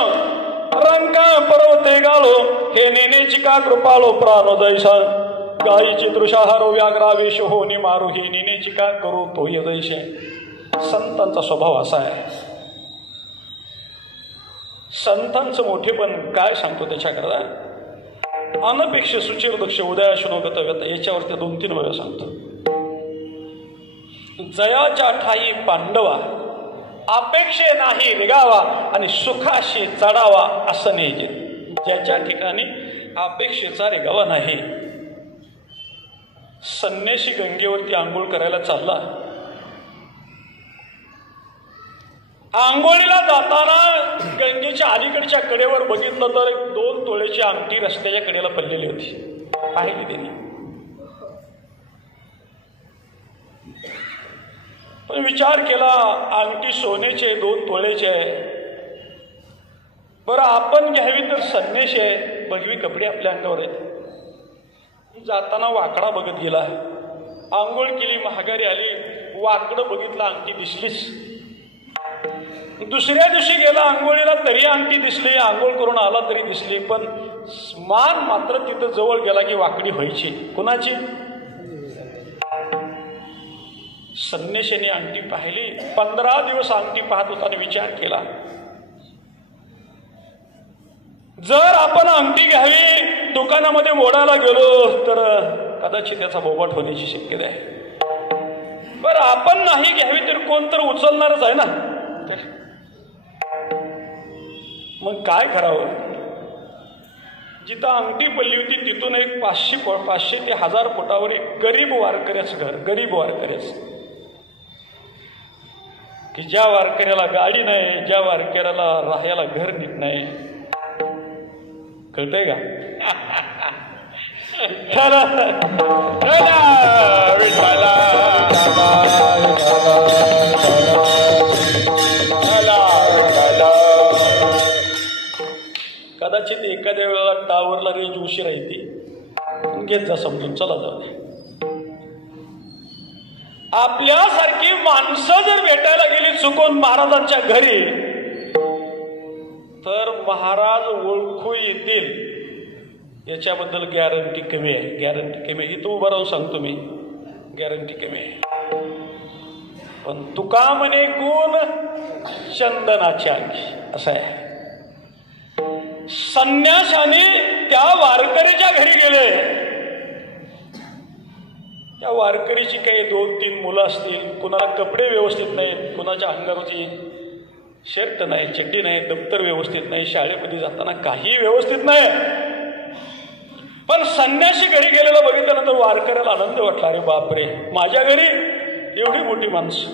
रंका पर्वते गाळो, हे नेनेची का कृपाळो प्राणोदयसा, गायीची तृषाहारो व्याघ्रावेश होनी मारू, ही नेनेची का करू तो यदैशे. संतांचा स्वभाव असा आहे. संतांचं मोठेपण काय सांगतो त्याच्याकरता अनपेक्ष सुचिर दक्ष उदयाशनो गतव्यता याच्यावरती 2-3 वेळा सांगतो. जयाच्या ठाई पांडवा, अपेक्षे नाही रिगावा आणि सुखाशी चढावा असं नाही. ज्याच्या ठिकाणी अपेक्षेचा रेगावा नाही. संन्यासी गंगेवरती आंघोळ करायला चालला. आंघोळीला जाताना गंगेच्या अलीकडच्या कडेवर बघितलं तर 2 तोळ्याची अंगठी रस्त्याच्या कडेला पडलेली होती. पाहिली त्यांनी. पण विचार केला अंगठी सोन्याचे 2 तोळ्याचे आहे. बरं आपण घ्यावी तर संन्याशी आहे, भगवी कपडे आपल्या अंगावर आहेत. जाताना वाकडा बघत गेला. आंघोळ केली, महागारी आली, वाकडं बघितलं, अंगठी दिसलीच. दुसऱ्या दिवशी गेला आंघोळीला तरी अंगठी दिसली, आंघोळ करून आला तरी दिसली, पण मान मात्र तिथं जवळ गेला की वाकडी व्हायची. कुणाची? संन्याशाने अंगठी पाहिली. 15 दिवस अंगठी पाहत होता आणि विचार केला जर आपण अंगठी घ्यावी दुकानामध्ये मोडायला गेलो तर कदाचित त्याचा बोबाट होण्याची शक्यता आहे. बरं आपण नाही घ्यावी तर कोण तर उचलणारच आहे ना. मग काय करावं? जिथं अंगठी पडली होती तिथून एक 500 ते 1000 फुटावर एक गरीब वारकऱ्याचं घर, गरीब वारकऱ्याचं, की ज्या वारकऱ्याला गाडी नाही, ज्या वारकऱ्याला राहायला घर नीट नाही. कळतंय का? कदाचित एखाद्या वेळेला टावरला रेंज उशीर येते, घेत जा समजून, चला जाऊ दे. आपल्यासारखी माणसं जर भेटायला गेली चुकून महाराजांच्या घरी तर महाराज ओळखू येतील याच्याबद्दल गॅरंटी कमी आहे. गॅरंटी कमी आहे. इथं उभं राहून सांगतो मी, गॅरंटी कमी आहे. पण तुका म्हणे गुण चंदनाच्या असं आहे. संन्याशाने त्या वारकरीच्या घरी गेले. त्या वारकरीची काही 2-3 मुलं असतील, कुणाला कपडे व्यवस्थित नाहीत, कुणाच्या अंगावरची शर्ट नाही, चड्डी नाही, दप्तर व्यवस्थित नाही, शाळेमध्ये जाताना काही व्यवस्थित नाही. पण संन्याशी घरी गेलेला बघितल्यानंतर वारकऱ्याला आनंद वाटला. अरे बापरे, माझ्या घरी एवढी मोठी माणसं,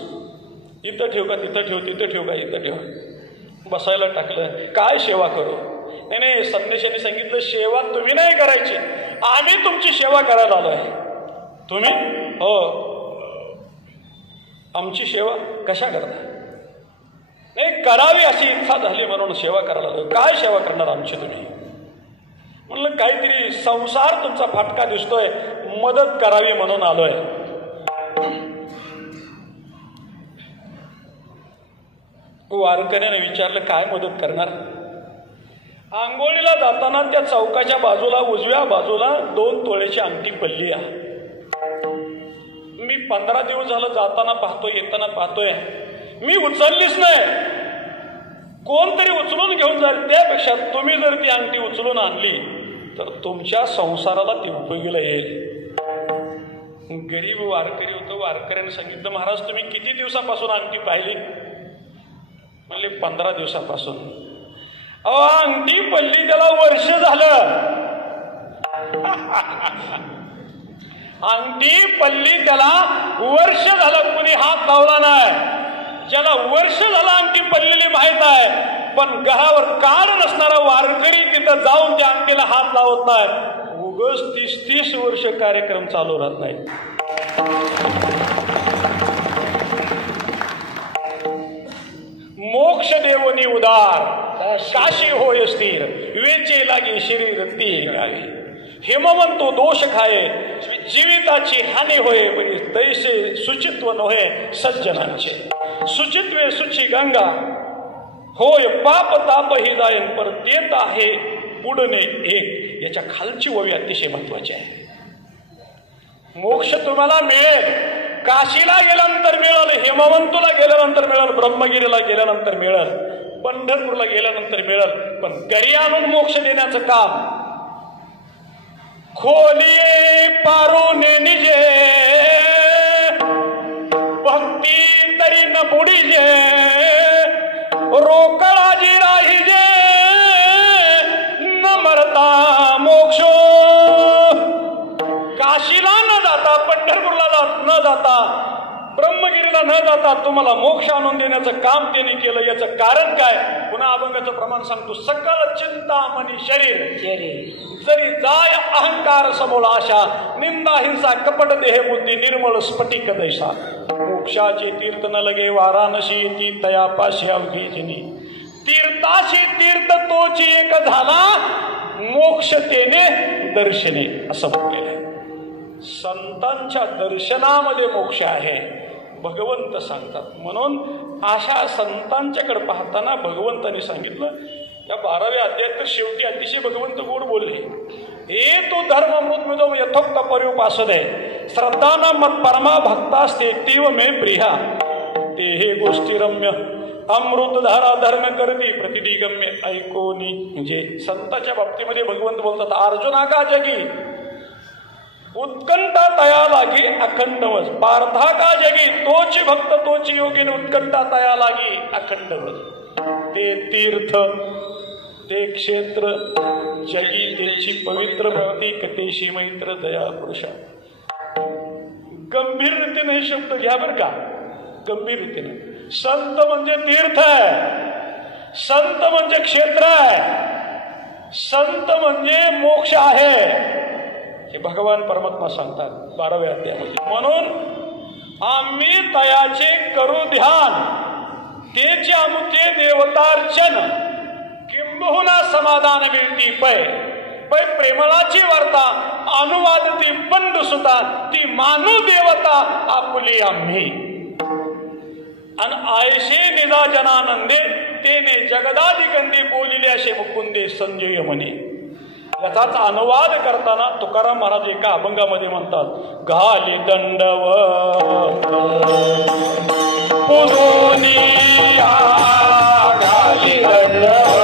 इथं ठेव का तिथं ठेव, तिथं ठेव का इथं ठेव. बसायला टाकलं. काय सेवा करू? नाही, संन्याशाने सांगितलं सेवा तुम्ही नाही करायची, आम्ही तुमची सेवा करायला आलो आहे. तुम्ही? हो. आमची सेवा कशा करता? नाही, करावी अशी इच्छा झाली म्हणून सेवा करायला आलो. काय सेवा करणार आमची तुम्ही? म्हणलं काहीतरी संसार तुमचा फाटका दिसतोय, मदत करावी म्हणून आलोय. वारकऱ्याने विचारलं काय मदत करणार? आंघोळीला जाताना त्या चौकाच्या बाजूला उजव्या बाजूला 2 तोळ्याची अंगठी पडली आहे. मी 15 दिवस झालं जाताना पाहतोय, येताना पाहतोय, मी उचललीच नाही. कोणतरी उचलून घेऊन जाईल. त्यापेक्षा तुम्ही जर ती अंगठी उचलून आणली तर तुमच्या संसाराला ती उपयोगीला येईल. गरीब वारकरी होतं. वारकऱ्याने सांगितलं महाराज तुम्ही किती दिवसापासून अंगठी पाहिली? म्हणले 15 दिवसापासून. अंगठी पडली त्याला वर्ष झालं अंगठी पल्ली त्याला वर्ष झालं कुणी हात लावला नाही. ज्याला वर्ष झालं अंगठी पल्लेली माहित आहे, पण घरावर काढ नसणारा वारकरी तिथं जाऊन त्या अंगठीला हात लावत नाही. उगच 30-30 वर्ष कार्यक्रम चालू राहत नाही. मोक्ष देवनी उदार काशी होय स्थिर वेचे लागे शरीर ती गावी. हेमवंतो दोष खाये जीविताची हानी होय बरी तैसे सुचित्व नव्हे सज्जनांचे. सुचित्वे सुची गंगा होय पाप ताप ही जाईन पर तेत आहे पुढणे एक. याच्या खालची ओवी अतिशय महत्वाची आहे. मोक्ष तुम्हाला मिळेल, काशीला गेल्यानंतर मिळेल, हेमवंतूला गेल्यानंतर मिळेल, ब्रह्मगिरीला गेल्यानंतर मिळेल, पंढरपूरला गेल्यानंतर मिळेल. पण घरी आणून मोक्ष देण्याचं काम खोलिये पारुने निजे भक्ती तरी न बुडीजे रोकळाजी राहिजे न मरता मोक्ष. काशीला न जाता, पंढरपूरला न जाता, ब्रह्मगिरीला न जाता तुम्हाला मोक्ष आणून देण्याचं काम त्यांनी केलं. याचं कारण काय? पुन्हा अभंगाचं प्रमाण सांगतो. सकल चिंता मनी शरीर जरी जाय अहंकार समोर आशा निंदा हिंसा कपट देह बुद्धी निर्मळ स्फटिक दैसा. मोक्षाचे तीर्थ न लगे वाराणसी ती तयापाशी अवघी जिनी तीर्थाशी तीर्थ तोची एक झाला मोक्षतेने दर्शने असं म्हटलेलं आहे. संतांच्या दर्शनामध्ये मोक्ष आहे भगवंत सांगतात. म्हणून अशा संतांच्याकडे पाहताना भगवंतांनी सांगितलं या 12व्या अध्यायात शेवटी अतिशय भगवंत गोड बोलले. हे तो धर्मामृत मिदो यथोक्त पर्युपासदे श्रद्धाना मत परमा भक्तास्ते तीव मे प्रिया ते हे गोष्टी रम्य अमृत धारा धर्म करती प्रतिदिगम्य ऐकोनी. म्हणजे संतांच्या बाबतीमध्ये भगवंत बोलतात अर्जुना का जगी उत्कंठा तया लागी अखंडवज पार्था का जगी तोची भक्त तोची योगीन उत्कंठा तया लागी अखंडवज. ते तीर्थ ते क्षेत्र जगी त्याची पवित्र भक्ती कथेशी मैत्र दया पुरुषा. गंभीर रीतीने हे शब्द घ्या बरं का. गंभीर रीतीने संत म्हणजे तीर्थ आहे, संत म्हणजे क्षेत्र आहे, संत म्हणजे मोक्ष आहे हे भगवान परमात्मा सांगतात 12व्या अध्यायामध्ये. म्हणून आम्ही तयाचे करू ध्यान तेचे आमुचे देवतार्चन किंबहुना समाधान मिळती पै पै प्रेमळाची वार्ता अनुवाद ती पंड सुता ती मानू देवता आपुली आम्ही आणि आयशे निजा जनानंदे तेने जगदादिगंधी बोलिले असे मुकुंदे संजय म्हणे. याचाच अनुवाद करताना तुकाराम महाराज एका अभंगामध्ये म्हणतात घाली दंडव पुरोनिया घाली दंडव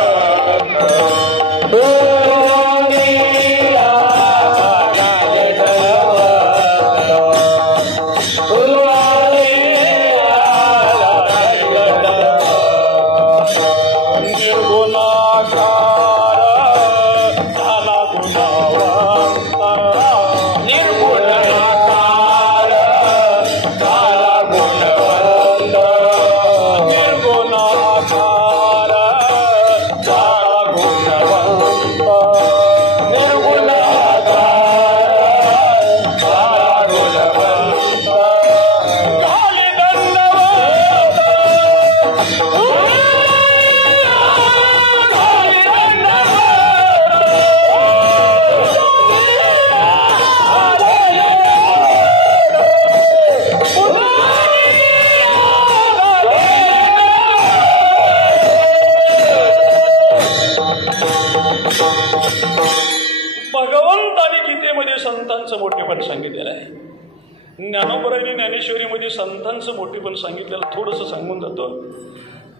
ज्ञानोबरांनी ज्ञानेश्वरीमध्ये संतांचं मोठेपण सांगितलेलं थोडंसं सांगून जातो.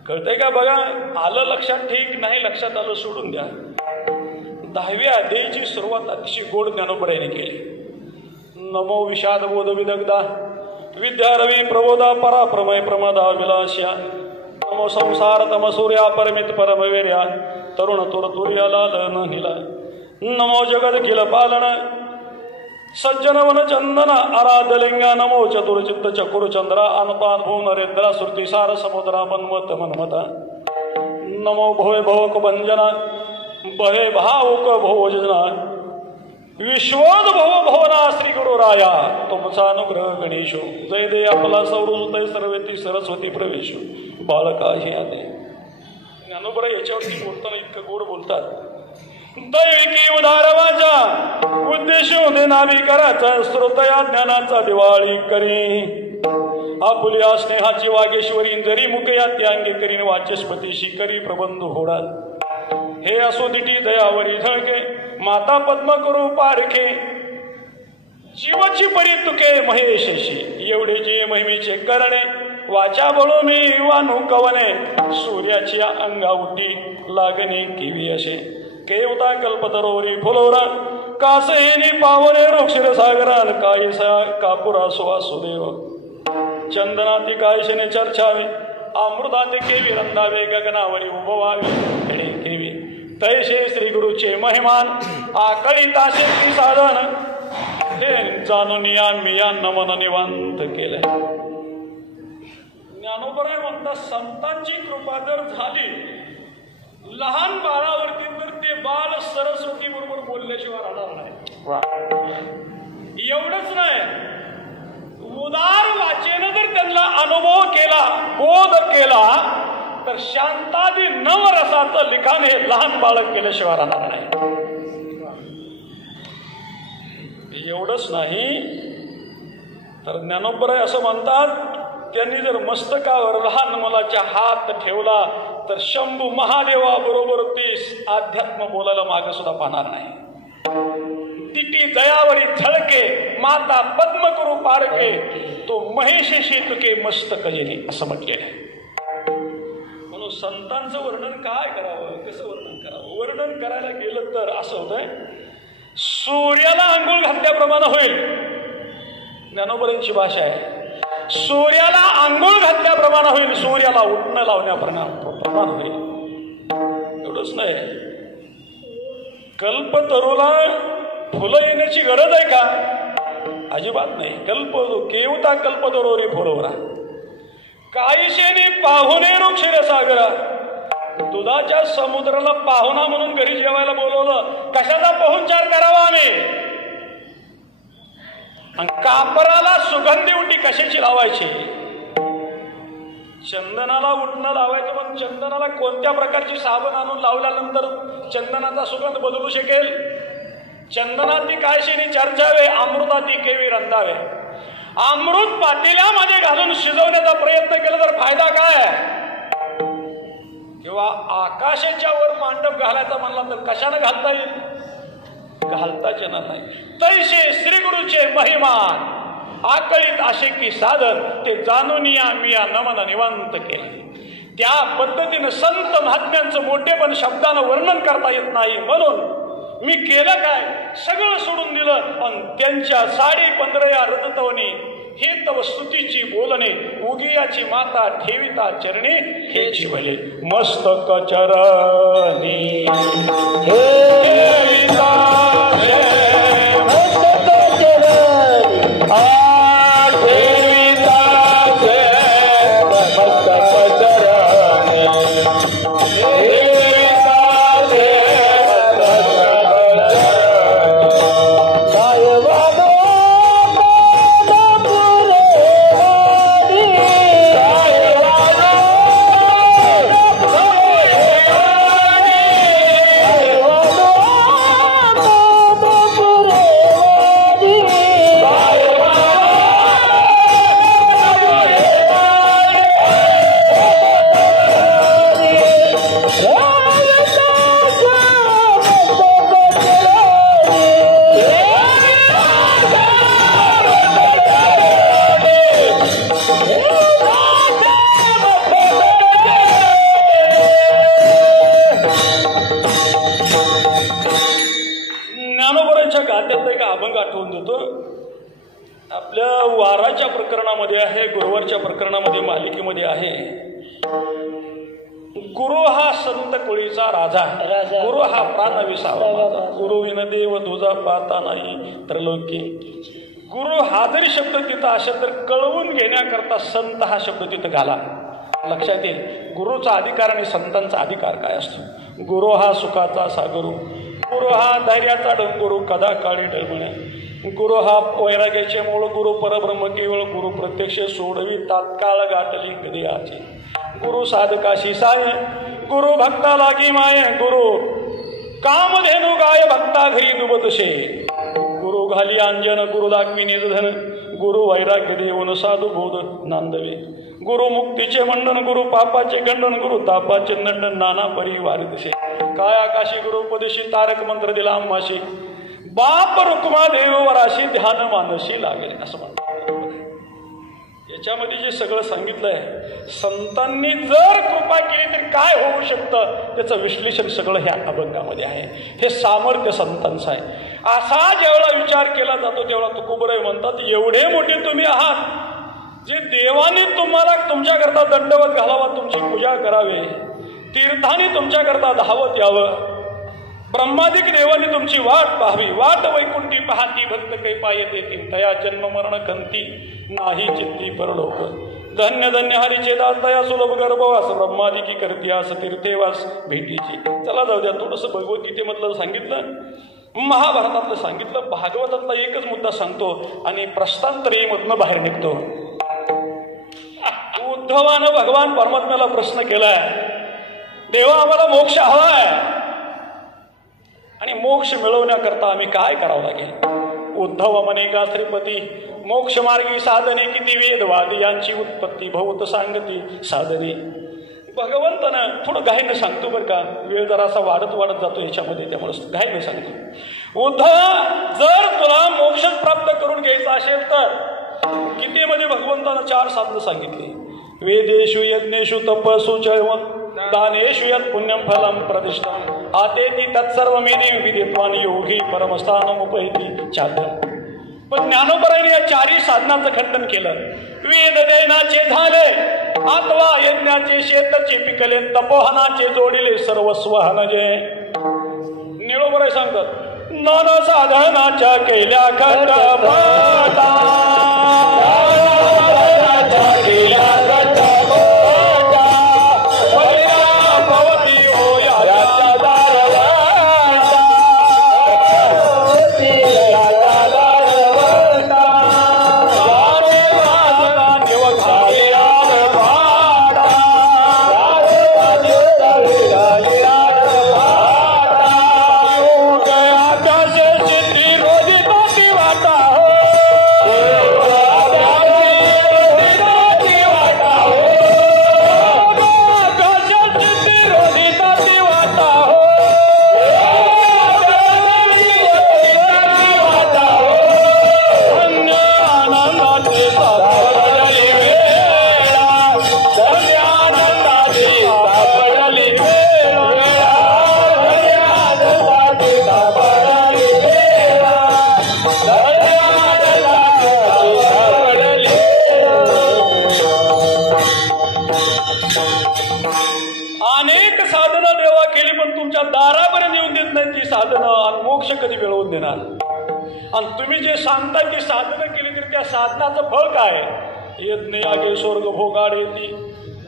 कळतंय का बघा. आलं लक्षात ठीक, नाही लक्षात आलं सोडून द्या. 10व्या अध्यायाची सुरुवात अतिशय गोड ज्ञानोबरांनी केली. नमो विषाद बोध विदग्धा विद्या रवी प्रबोधा परा प्रमय प्रमदा विलास्या नमो संसार तम सूर्या परमित परमवीर्या तरुण तुर तुर्या लाल न हिला नमो जगद किल पालन सज्जनवन चंदन आराधलिंगा नमो चतुर्चित्त चकुरचंद्रा अनपानुभू नरेंद्रा श्रुतिसार समुद्रा मन्मत मन्मता नमो भवे भवक भंजना भवे भावुक भोजना विश्वोद भव भवना श्री गुरु राया तुमचा अनुग्रह गणेशो जय दे आपला सौरजय सर्वेती सरस्वती प्रवेशो बालकाही आदे. ज्ञानोबरा याच्यावरती बोलताना इतकं गोड बोलतात. दैविकी उदारवाचा उद्देश होते नाविकाराचा स्रोतया ज्ञानाचा दिवाळी करी आपुल्या स्नेहाची वागेश्वरी जरी मुकया त्यांगे करीन वाचस्पतीशी करी प्रबंध होडात हे असो दिटी दयावरी झळके माता पद्म करू पारखे जीवाची परी तुके महेशशी एवढे जे महिमेचे करणे वाचा बळू मी वानू कवने सूर्याची अंगाउटी लागणे किवी असे केवता कल्पतरोरी फुलोरा कासेनी पावरे रोक्षर सागरान कायसा कापुरा सुवासुदेव चंदनाती कायशने चर्चावे अमृताते केवी रंदावे गगनावरी उभवावे खेळे केवी तैसे श्री गुरुचे महिमान आकळी तासे की साधन हे जाणून या मी या नमन निवांत केले. ज्ञानोबराय म्हणतात संतांची कृपा जर झाली लहान बाळावरती तर ते बाल सरस्वती बरोबर बोलल्याशिवाय राहणार नाही. एवढंच नाही उदार वाचेनं जर त्यांना अनुभव केला बोध केला तर शांतादी नवरसाचं लिखाण हे लहान बाळक केल्याशिवाय राहणार नाही. एवढंच नाही तर ज्ञानोबराय असं म्हणतात त्यांनी जर मस्तकावर लहान मुलाच्या हात ठेवला तर शंभू महादेवा बरोबर ते अध्यात्म बोलायला मागे सुद्धा पाहणार नाही. तिटी दयावरी झळके माता पद्म करू पारके तो महेशशी तुके मस्तक जनी असं म्हटलेलं आहे. म्हणून संतांचं वर्णन काय करावं कसं वर्णन करावं वर्णन करायला गेलं तर असं होतंय सूर्याला आंघोळ घातल्याप्रमाणे होईल. ज्ञानोबरांची भाषा आहे सूर्याला आंघोळ घातल्याप्रमाणे होईल सूर्याला उठणं लावण्याप्रमाणे होईल. एवढंच नाही कल्पतरूला फुलं येण्याची गरज आहे का अजिबात नाही. केवता कल्पतरोरी फुलवरा काहीशेनी पाहुणे क्षीर सागरा दुधाच्या समुद्राला पाहुणा म्हणून घरी जेवायला बोलवलं कशाचा पाहुणचार करावा आम्ही आणि कापराला सुगंधी उटी कशाची लावायची चंदनाला उठणं लावायचं पण चंदनाला कोणत्या प्रकारची साबण आणून लावल्यानंतर चंदनाचा सुगंध बदलू शकेल. चंदनाती कायशेनी चर्चावे अमृताती केवी रंधावे. अमृत पातेल्यामध्ये घालून शिजवण्याचा प्रयत्न केला तर फायदा काय किंवा आकाशाच्या वर मांडव घालायचा म्हणला तर कशाने घालता येईल घालताच येणार नाही. तैसे श्री गुरुचे महिमान आकळीत असे की साधन ते जाणून या मी या नमन निवांत केले. त्या पद्धतीनं संत महात्म्यांचं मोठेपण शब्दानं वर्णन करता येत नाही म्हणून मी केलं काय सगळं सोडून दिलं आणि त्यांच्या 15.5 रजतवनी हे तव स्तुतीची बोलणे उगियाची माता ठेविता चरणी हेची भले मस्तक चरणी ठेविता मस्तक चरणी आपल्या वाराच्या प्रकरणामध्ये आहे गुरुवारच्या प्रकरणामध्ये मालिकेमध्ये आहे गुरु हा संत कोळीचा राजा, गुरु हा प्राण विसावा माझा, गुरु विन देव तुझा पाहता नाही त्रैलोकी. गुरु हा जरी शब्द तिथं असेल तर कळवून घेण्याकरता संत हा शब्द तिथं घाला. लक्षात येईल गुरुचा अधिकार आणि संतांचा अधिकार काय असतो. गुरु हा सुखाचा सागरू, गुरु हा धैर्याचा डंगुरू, कदा काळी डळमण्या. गुरु हा वैराग्याचे मूळ, गुरु परब्रह्म केवळ, गुरु प्रत्यक्ष सोडवी तात्काळ गाठली कधी आची. गुरु साधकाशी साय, गुरु भक्ता लागी माय, गुरु कामधेनु गाय भक्ता घरी दुबतशे. गुरु घाली अंजन, गुरु दाखवी निज धन, गुरु वैराग्य देऊन साधू बोध नांदवे. गुरु मुक्तीचे मंडन, गुरु पापाचे खंडन, गुरु तापाचे नंडन, नाना परिवार दिसे. काय आकाशी गुरु उपदेशी, तारक मंत्र दिला आम्हाशी, बाप रुक्मा देववराशी ध्यान मानसी लागले असं म्हणतात. याच्यामध्ये जे सगळं सांगितलंय, संतांनी जर कृपा केली तर काय होऊ शकतं त्याचं विश्लेषण सगळं ह्या अभंगामध्ये आहे. हे सामर्थ्य संतांचं आहे. असा जेवढा विचार केला जातो तेवढा तुकोबराय म्हणतात, एवढे मोठे तुम्ही आहात जे देवानी तुम्हाला तुमच्याकरता दंडवत घालावा, तुमची पूजा करावे, तीर्थाने तुमच्याकरता धावत यावं, ब्रह्मादिक देवानी तुमची वाट पाहावी. वाट वैकुंठी पाहती भक्त काही पायत येतील, तया जन्म मरण खंती नाही चित्ती परलोक. धन्य धन्य हरीचे दास दया सुलभ गर्भवास, ब्रह्मादिकी करत्यास तीर्थेवास भेटीची. चला जाऊ द्या, थोडंसं भगवद्गीतेमधलं सांगितलं, महाभारतातलं सांगितलं, भागवतातला एकच मुद्दा सांगतो आणि प्रस्थांतरीमधनं बाहेर निघतो. उद्धवानं भगवान परमात्म्याला प्रश्न केलाय, देवा आम्हाला मोक्ष हवाय आणि मोक्ष मिळवण्याकरता आम्ही काय करावं लागेल. उद्धव म्हणे का श्रीपती, मोक्ष मार्गी साधने किती वेदवादी यांची उत्पत्ती भवत सांगती साधने. भगवंतानं थोडं घाईनं सांगतो बरं का, वेळ जरासा वाढत वाढत जातो याच्यामध्ये, त्यामुळे घाईनं सांगतो. उद्धव जर तुला मोक्ष प्राप्त करून घ्यायचा असेल तर गीतेमध्ये भगवंतानं 4 साधनं सांगितली. वेदेषु यज्ञेषु तपसु चैव दानेषु यत् पुण्यं फलं प्रतिष्ठम् आतेति तत्सर्वमेति विदित्वान् योगी परमस्थानमुपैति चाद्यम्. पण ज्ञानोबराने या 4ही साधनांचं खंडन केलं. वेद देनाचे झाले, अथवा यज्ञाचे शेतचे पिकले, तपोहनाचे जोडिले सर्वस्व हनजे. निळोबराय सांगतात, नाना साधनाच्या केल्या खंडपटा, कधी मिळवून देणार. आणि तुम्ही जे सांगता ती साधनं केली तर त्या साधनाचं फळ काय. यज्ञ यागे स्वर्ग भोगाडेती,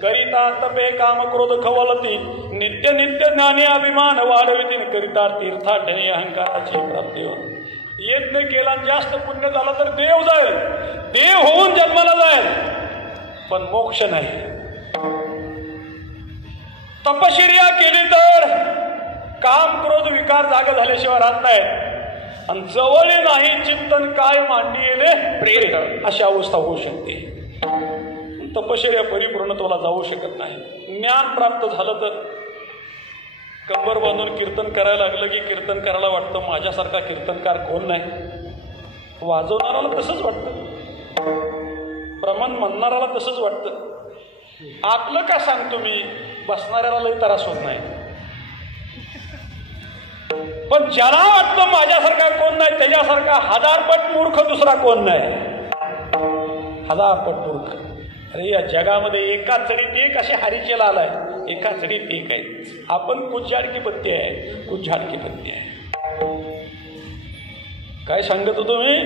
करिता तपे काम क्रोध खवलती, नित्य नित्य ज्ञानी अभिमान वाढविती, करिता तीर्थाटने अहंकाराची प्राप्ती हो. यज्ञ केला जास्त पुण्य झाला तर देव जाईल, देव होऊन जन्माला जाईल, पण मोक्ष नाही. तपश्चर्या केली तर काम क्रोध विकार जागा झाल्याशिवाय राहत नाहीत, आणि जवळ नाही चिंतन काय मांडी येले प्रेत अशी अवस्था होऊ शकते. तपश्चर्या परिपूर्णत्वाला जाऊ शकत नाही. ज्ञान प्राप्त झालं तर कंबर बांधून कीर्तन करायला लागलं की कीर्तन करायला वाटतं माझ्यासारखा कीर्तनकार कोण नाही. वाजवणाराला तसंच वाटतं, प्रमाण म्हणणाराला तसंच वाटतं. आपलं का सांगतो मी, बसणाऱ्याला लई त्रास होत नाही. पण ज्याला वाटतं माझ्यासारखा कोण नाही, त्याच्यासारखा 1000पट मूर्ख दुसरा कोण नाही. 1000पट मूर्ख. अरे या जगामध्ये एका चढीत एक असे हरिचेला आलाय, एका जडीत एक आहे. आपण कुछ झाड की पत्ती आहे, कुछ झाड की पत्ती आहे. काय सांगत होतो मी?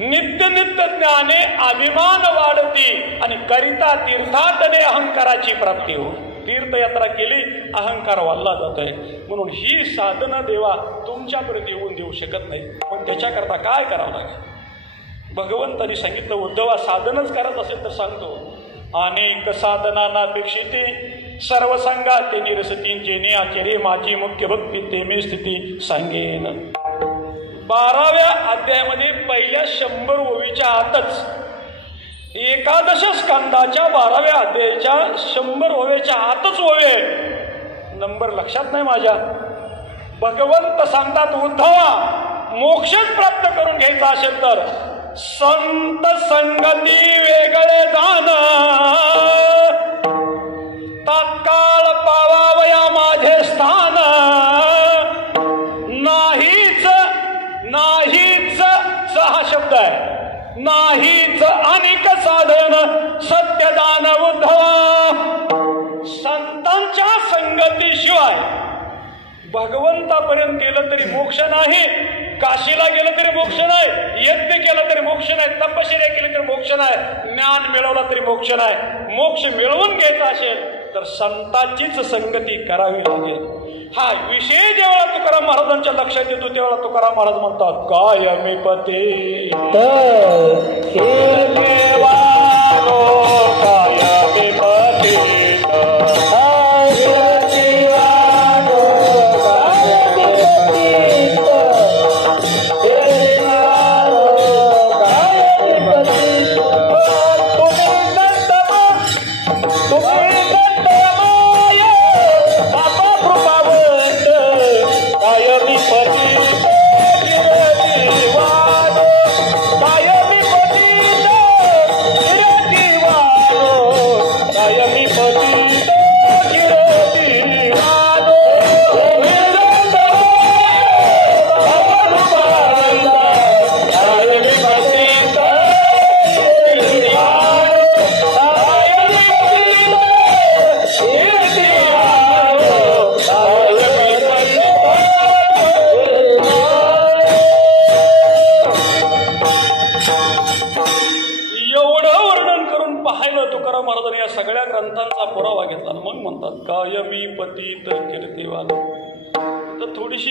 नित्य नित्य ज्ञाने अभिमान वाढती आणि करिता तीर्थाटने अहंकाराची प्राप्ती हो. तीर्थयात्रा केली, अहंकार वाढला जातोय. म्हणून ही साधना देवा तुमच्यापर्यंत येऊन देऊ शकत नाही. पण त्याच्याकरता काय करावं लागेल? भगवंतांनी सांगितलं, उद्धवा साधनच करत असेल तर सांगतो, अनेक साधनांपेक्षिते सर्व सांगा ते निरसती जेणे आचरे माझी मुख्य भक्ती ते मी स्थिती सांगेन. 12व्या अध्यायामध्ये पहिल्या 100 ओवीच्या आतच एकादश स्कंदाच्या 12व्या अध्यायाच्या 100 ओव्याच्या आतच ओवे नंबर लक्षात नाही माझ्या. भगवंत सांगतात, उद्धवा मोक्षच प्राप्त करून घ्यायचा असेल तर संत संगती वेगळे जाण तात्काळ पावावया माझे स्थान. नाहीच हा शब्द आहे. नाहीच अनेक साधन सत्यदान उद्धवा. संतांच्या संगतीशिवाय भगवंतापर्यंत गेलं तरी मोक्ष नाही, काशीला गेलं तरी मोक्ष नाही, यज्ञ केलं तरी मोक्ष नाही, तपश्चर्या केली तरी मोक्ष नाही, ज्ञान मिळवला तरी मोक्ष नाही. मोक्ष मिळवून घ्यायचा असेल तर संतांचीच संगती करावी लागेल. हा विषय जेव्हा तुकाराम महाराजांच्या लक्षात येतो तेव्हा तुकाराम महाराज म्हणतात, काय मी पती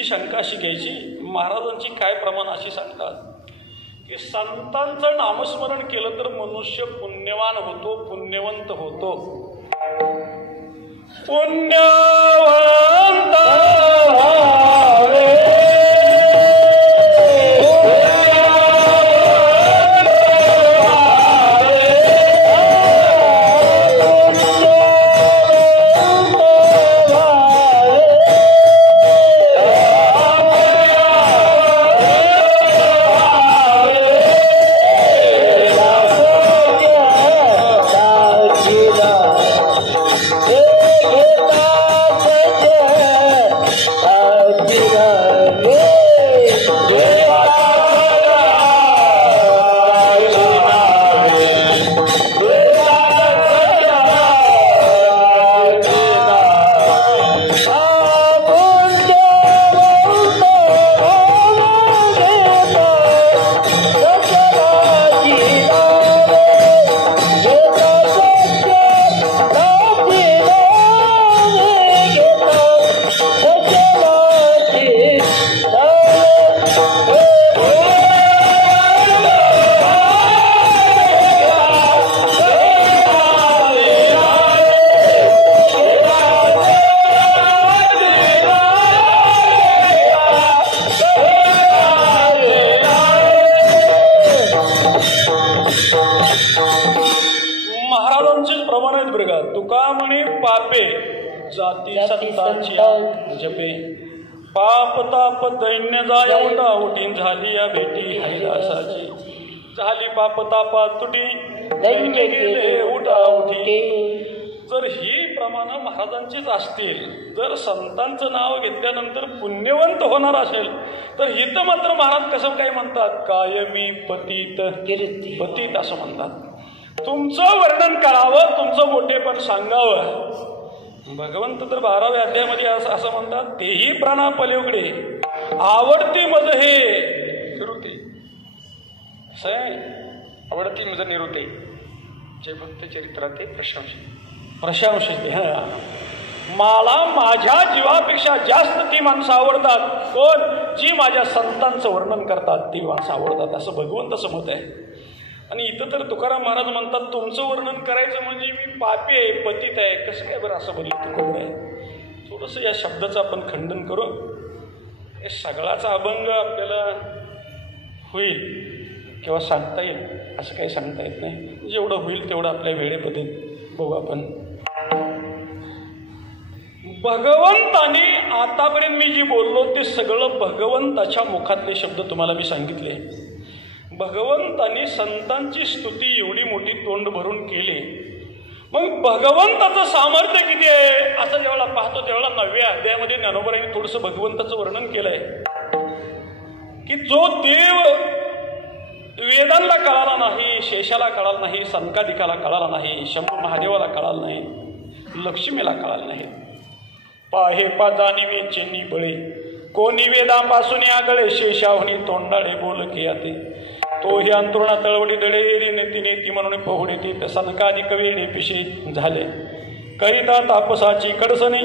शंकाशी घ्यायची. महाराजांची काय प्रमाण अशी सांगतात की संतांचं नामस्मरण केलं तर मनुष्य पुण्यवान होतो, पुण्यवंत होतो. पुण्यवंत जपे पाप ताप दैन्य जाय उठा उठीन झाली या भेटी हैदासाची. झाली पाप तापा तुटी दैन्य गेले उठा उठी. जर ही प्रमाण महाराजांचीच असतील, जर संतांचं नाव घेतल्यानंतर पुण्यवंत होणार असेल तर हित मात्र महाराज कसं काय म्हणतात, कायमी पतित पतित असं म्हणतात. तुमचं वर्णन करावं, तुमचं मोठेपण सांगावं. भगवंत तर 12व्या अध्यायामध्ये असं म्हणतात, तेही प्राणा पलीकडे आवडती मज हे निरुते. आवडती मज निरुते, जे भक्त चरित्रात ते प्रशंसिते. हा, मला माझ्या जीवापेक्षा जास्त ती माणसं आवडतात. कोण? जी माझ्या संतांचं वर्णन करतात ती माणसं आवडतात, असं भगवंताचं मत आहे. आणि इथं तर तुकाराम महाराज म्हणतात, तुमचं वर्णन करायचं म्हणजे मी पापी आहे, पतित आहे. कसं काय बरं असं बोललं तुकोबर आहे? थोडंसं या शब्दाचं आपण खंडन करू. हे सगळाचा अभंग आपल्याला होईल किंवा सांगता येईल असं काही सांगता येत नाही. जेवढं होईल तेवढं आपल्या वेळेपद्धत बघू आपण. भगवंतानी आतापर्यंत मी जी बोललो ते सगळं भगवंताच्या मुखातले शब्द तुम्हाला मी सांगितले. भगवंतानी संतांची स्तुती एवढी मोठी तोंड भरून केली. मग भगवंताचं सामर्थ्य किती आहे असं जेव्हा पाहतो तेव्हा 9व्या अध्यायामध्ये ज्ञानोबांनी थोडंसं भगवंताचं वर्णन केलंय की जो देव वेदांना कळाला नाही, शेषाला कळाला नाही, संकादिकाला कळाला नाही, शंभू महादेवाला कळाला नाही, लक्ष्मीला कळाला नाही. पाहे पाजानी वेचेनी बळे कोणी वेदांपासून आगळे शेषाहुनी तोंडाळे बोल की आते तो ही अंतरुणा तळवडी दडे एरी नेती नेती म्हणून पोहणे ती सनकादिक वेळे पिशे झाले करिता तापसाची कडसणी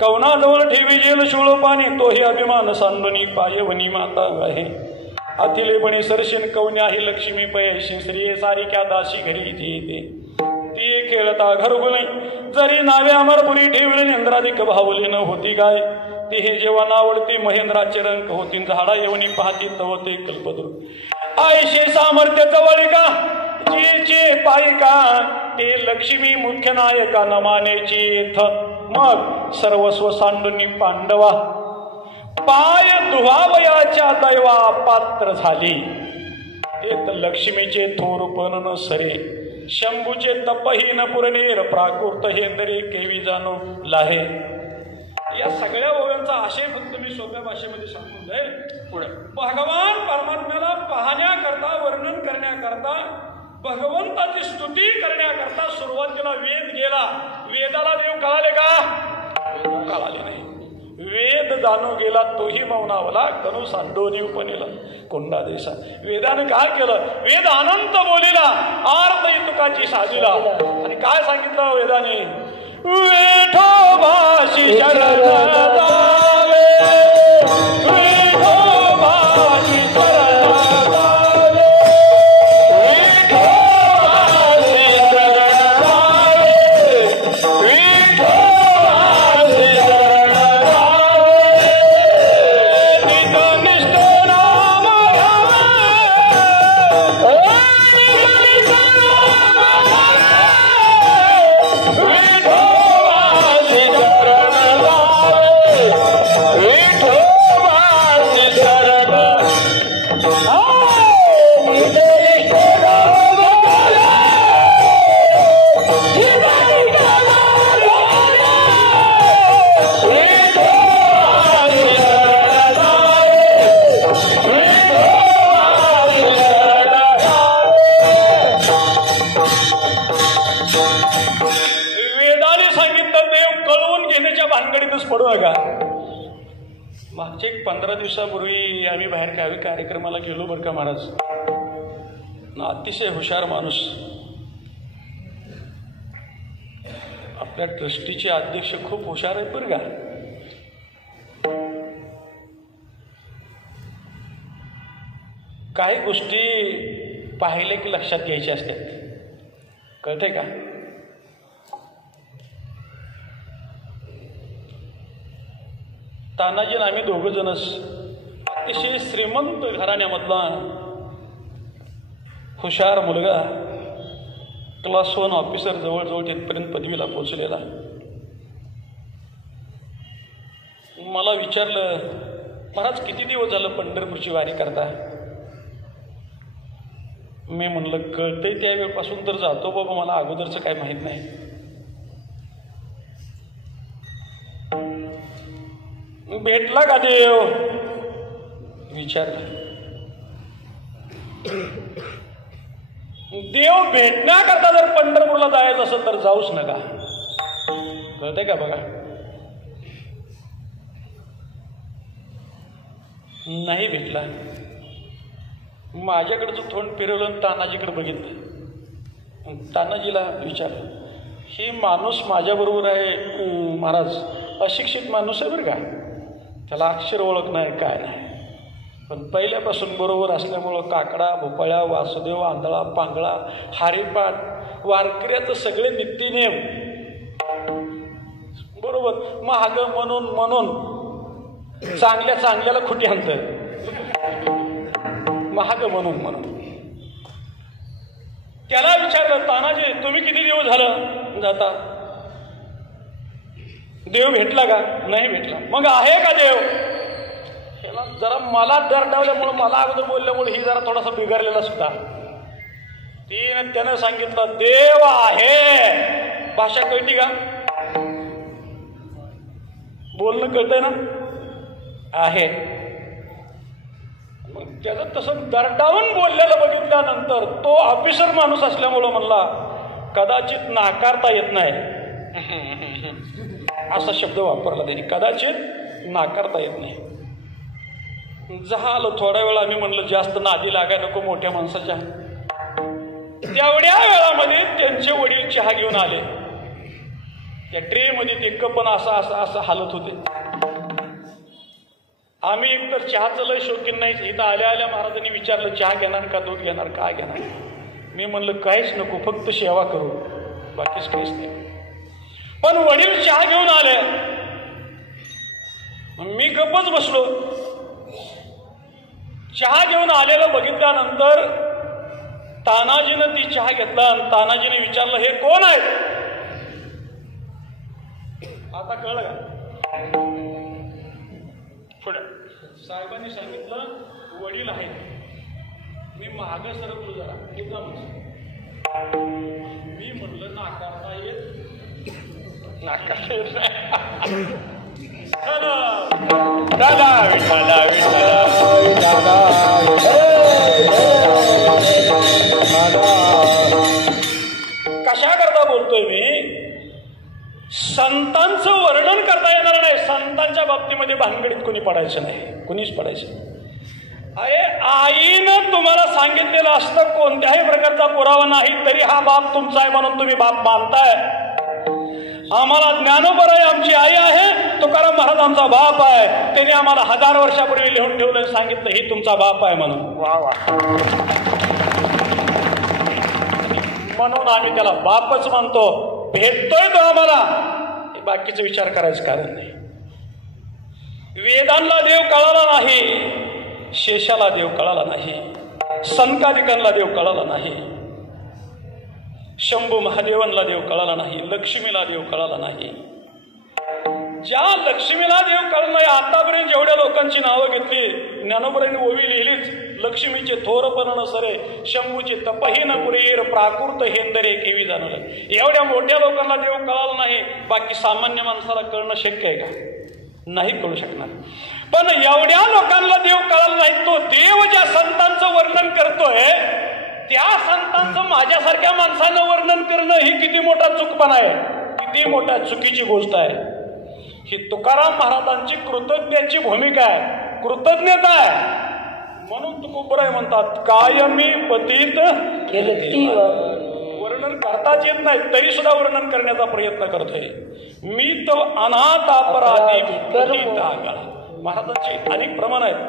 कवनाजवळ ठेवी जेल शोळ पाणी तोही अभिमान सांडणी पायवनी माता आहे अतिले बणी सरशीन कवन्या ही लक्ष्मी पयशी श्री सारिक्या दाशी घरी इथे येते ती खेळता घरगुले जरी नावे अमरपुरी ठेवले इंद्राधिक भावले न होती गाय ती हे जेव्हा नावडती महेंद्राचे रंग होती झाडा येवनी पाहती तवते कल्पद्रू आयशे सामर्थ्य जवळिका जीचे पायिका ते लक्ष्मी मुख्य नायका न मानेची मग सर्वस्व सांडून पांडवा पाय दुहावयाच्या दैवा पात्र झाली तेत लक्ष्मीचे थोरपण न सरे शंभूचे तपही न पुरनेर प्राकृत हे दरे केवी जाणू लाहे. या सगळ्या ओव्यांचा आशय फक्त मी सोप्या भाषेमध्ये सांगून जाईल. पुढे भगवान परमात्म्याला पाहण्याकरता वर्णन करण्याकरता भगवंताची स्तुती करण्याकरता सुरुवातीला वेद गेला. वेदाला देव कळाले का? कळाले नाही. वेद जाणू गेला तोही मौनावला कनु सांडोनी उपनेला कोंडा देसा. वेदाने काय केलं? वेद अनंत बोलिला आर्त तुकाची साजिला. आणि काय सांगितलं वेदाने? विठोबाशी शरण जावे विठोबाशी शरण जावे विठोबाशी शरण जावे विठोबाशी शरण जावे निष्ठ नाम पडू नका. मागचे 15 दिवसापूर्वी आम्ही बाहेर गावी कार्यक्रमाला गेलो बरं का महाराज. अतिशय हुशार माणूस आपल्या ट्रस्टीचे अध्यक्ष खूप हुशार आहेत बरं का. काही गोष्टी पाहिले की लक्षात घ्यायच्या असतात. कळतंय का? तानाजी आणि आम्ही दोघं जणच अतिशय श्रीमंत घराण्यामधला हुशार मुलगा, क्लास 1 ऑफिसर, जवळजवळ तिथपर्यंत पदवीला पोहोचलेला. मला विचारलं, महाराज किती दिवस झालं पंढरपूरची वारी करता? मी म्हणलं कळतंय त्यावेळपासून तर जातो बाबा, मला अगोदरचं काय माहीत नाही. भेटला का देव विचारलं. देव भेटण्याकरता जर पंढरपूरला जायचं असेल तर जाऊच नका. कळतंय का बघा. नाही भेटला. माझ्याकडचं तोंड फिरवलं आणि तानाजीकडे बघितलं. तानाजीला विचारलं, ही माणूस माझ्याबरोबर आहे महाराज, अशिक्षित माणूस आहे बरं का, त्याला अक्षर ओळख नाही काय नाही, पण पहिल्यापासून बरोबर असल्यामुळं काकडा भोपळ्या वासुदेव आंधळा पांगळा हारीपाठ वारकऱ्याचं सगळे नित्यनेम बरोबर. महाग म्हणून म्हणून चांगल्या चांगल्याला खुटी आणतं. महाग म्हणून त्याला विचारलं, तानाजी तुम्ही किती दिवस झालं जाता? देव भेटला का? नाही भेटला. मग आहे का देव? जरा मला दरडावल्यामुळं मला अगोदर बोलल्यामुळे ही जरा थोडासा बिघडलेला सुद्धा. त्यानं सांगितलं देव आहे. भाषा कळती का? बोलणं कळतंय ना? आहे. मग त्याचं तसं दरडावून बोललेलं बघितल्यानंतर तो ऑफिसर माणूस असल्यामुळं म्हणला कदाचित नाकारता येत नाही असा शब्द वापरला त्यांनी. कदाचित नाकारता येत नाही. झालं थोड्या वेळा आम्ही म्हणलं जास्त नादी लागाय नको मोठ्या माणसाच्या. तेवढ्या वेळामध्ये त्यांचे वडील चहा घेऊन आले. त्या ट्रेमध्ये ते कप असा असा असं हालत होते. आम्ही एकतर चहाचं लय शौकीन नाही. इथं आल्या आल्या महाराजांनी विचारलं चहा घेणार का दूध घेणार काय घेणार? मी म्हणलं काहीच नको, फक्त सेवा करू, बाकीच काहीच नाही. पण वडील चहा घेऊन आले. मी गप्पच बसलो. चहा घेऊन आलेलं बघितल्यानंतर तानाजीनं ती चहा घेतला आणि तानाजीने विचारलं हे कोण आहे? आता कळलं का? पुढे साहेबांनी सांगितलं वडील आहेत. मी मागं सरकलो जरा एकदम. मी म्हटलं नाकारता येत नाकारता येत नाही. कशा करता बोलतोय मी? संतांचं वर्णन करता येणार नाही. संतांच्या बाबतीमध्ये भानगडीत कोणी पडायचं नाही, कोणीच पडायचं. अरे आईनं तुम्हाला सांगितलेलं असतं कोणत्याही प्रकारचा पुरावा नाही तरी हा बाप तुमचा आहे म्हणून तुम्ही बाप मानताय. आम्हाला ज्ञानोबा आमची आई आहे, तुकाराम महाराज आमचा बाप आहे. त्यांनी आम्हाला 1000 वर्षापूर्वी लिहून ठेवलं सांगितलं ही तुमचा बाप आहे म्हणून. वा वा. म्हणून आम्ही त्याला बापच मानतो. भेटतोय तो आम्हाला, बाकीचा विचार करायचं कारण नाही. वेदांना देव कळाला नाही, शेषाला देव कळाला नाही, संकादिकांना देव कळाला नाही, शंभू महादेवांना देव कळाला नाही, लक्ष्मीला देव कळाला नाही. ज्या लक्ष्मीला देव कळलं नाही आतापर्यंत जेवढ्या लोकांची नावं घेतली ज्ञानोबरांनी ओवी लिहिलीच. लक्ष्मीचे थोरपण नसरे, शंभूचे तपही न पुरेर, प्राकृत हेंदरे केवी जाणवलं. एवढ्या मोठ्या लोकांना देव कळाला नाही, बाकी सामान्य माणसाला कळणं शक्य आहे का? नाही कळू शकणार. पण एवढ्या लोकांना देव कळाला नाही. तो देव ज्या संतांचं वर्णन करतोय त्या संतांचं माझ्यासारख्या माणसानं वर्णन करणं ही किती मोठा चुकपणा आहे, किती मोठ्या चुकीची गोष्ट आहे. ही तुकाराम महाराजांची कृतज्ञतेची भूमिका आहे, कृतज्ञता आहे. म्हणून तुकोबराय म्हणतात कायमी पतित वर्णन करताच येत नाही तरी सुद्धा वर्णन करण्याचा प्रयत्न करतोय. मी तो अनाथ अपराधी महाराजांची अनेक प्रमाण आहेत.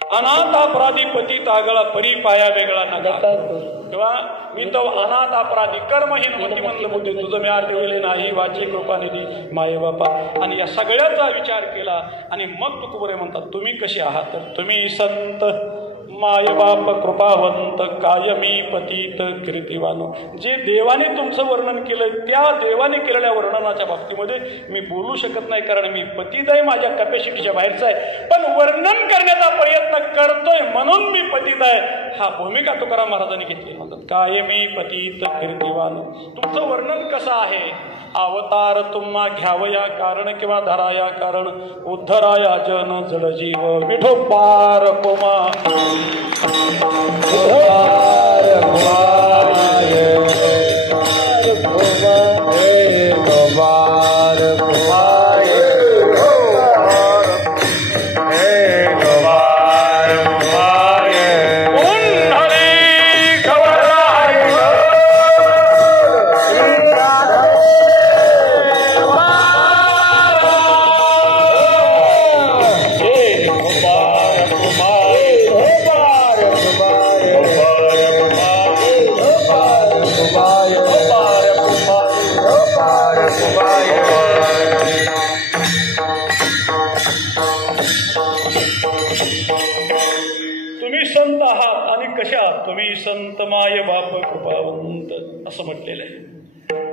अनाथ अपराधी पती तागळा परी पाया वेगळा नका किंवा मी तो अनाथ अपराधी कर्महीन मतिमंद बुद्धी तुझं मी आठवले नाही वाची कृपानिधी माये बापा. आणि या सगळ्याचा विचार केला आणि मग तुकोबरे म्हणतात तुम्ही कसे आहात तर तुम्ही संत मायबाप कृपावंत कायमी पतित कीर्तिवान. जे देवाने तुमचं वर्णन केलं त्या देवाने केलेल्या वर्णनाच्या बाबतीमध्ये मी बोलू शकत नाही कारण मी पतित आहे, माझ्या कॅपॅसिटीच्या बाहेरचा आहे. पण वर्णन करण्याचा प्रयत्न करतोय म्हणून मी पतित आहे. हा भूमिका तुकाराम महाराजांनी घेतली. म्हणतात कायमी पतित कीर्तिवान. तुमचं वर्णन कसं आहे? अवतार तुम्हा घ्यावया कारण किंवा धराया कारण उद्धराया जन जडजीव विठोबार कोमा तुम्ही संत आहात आणि कशा आहात तुम्ही संत माय बाप कृपावंत असं म्हटलेलं आहे.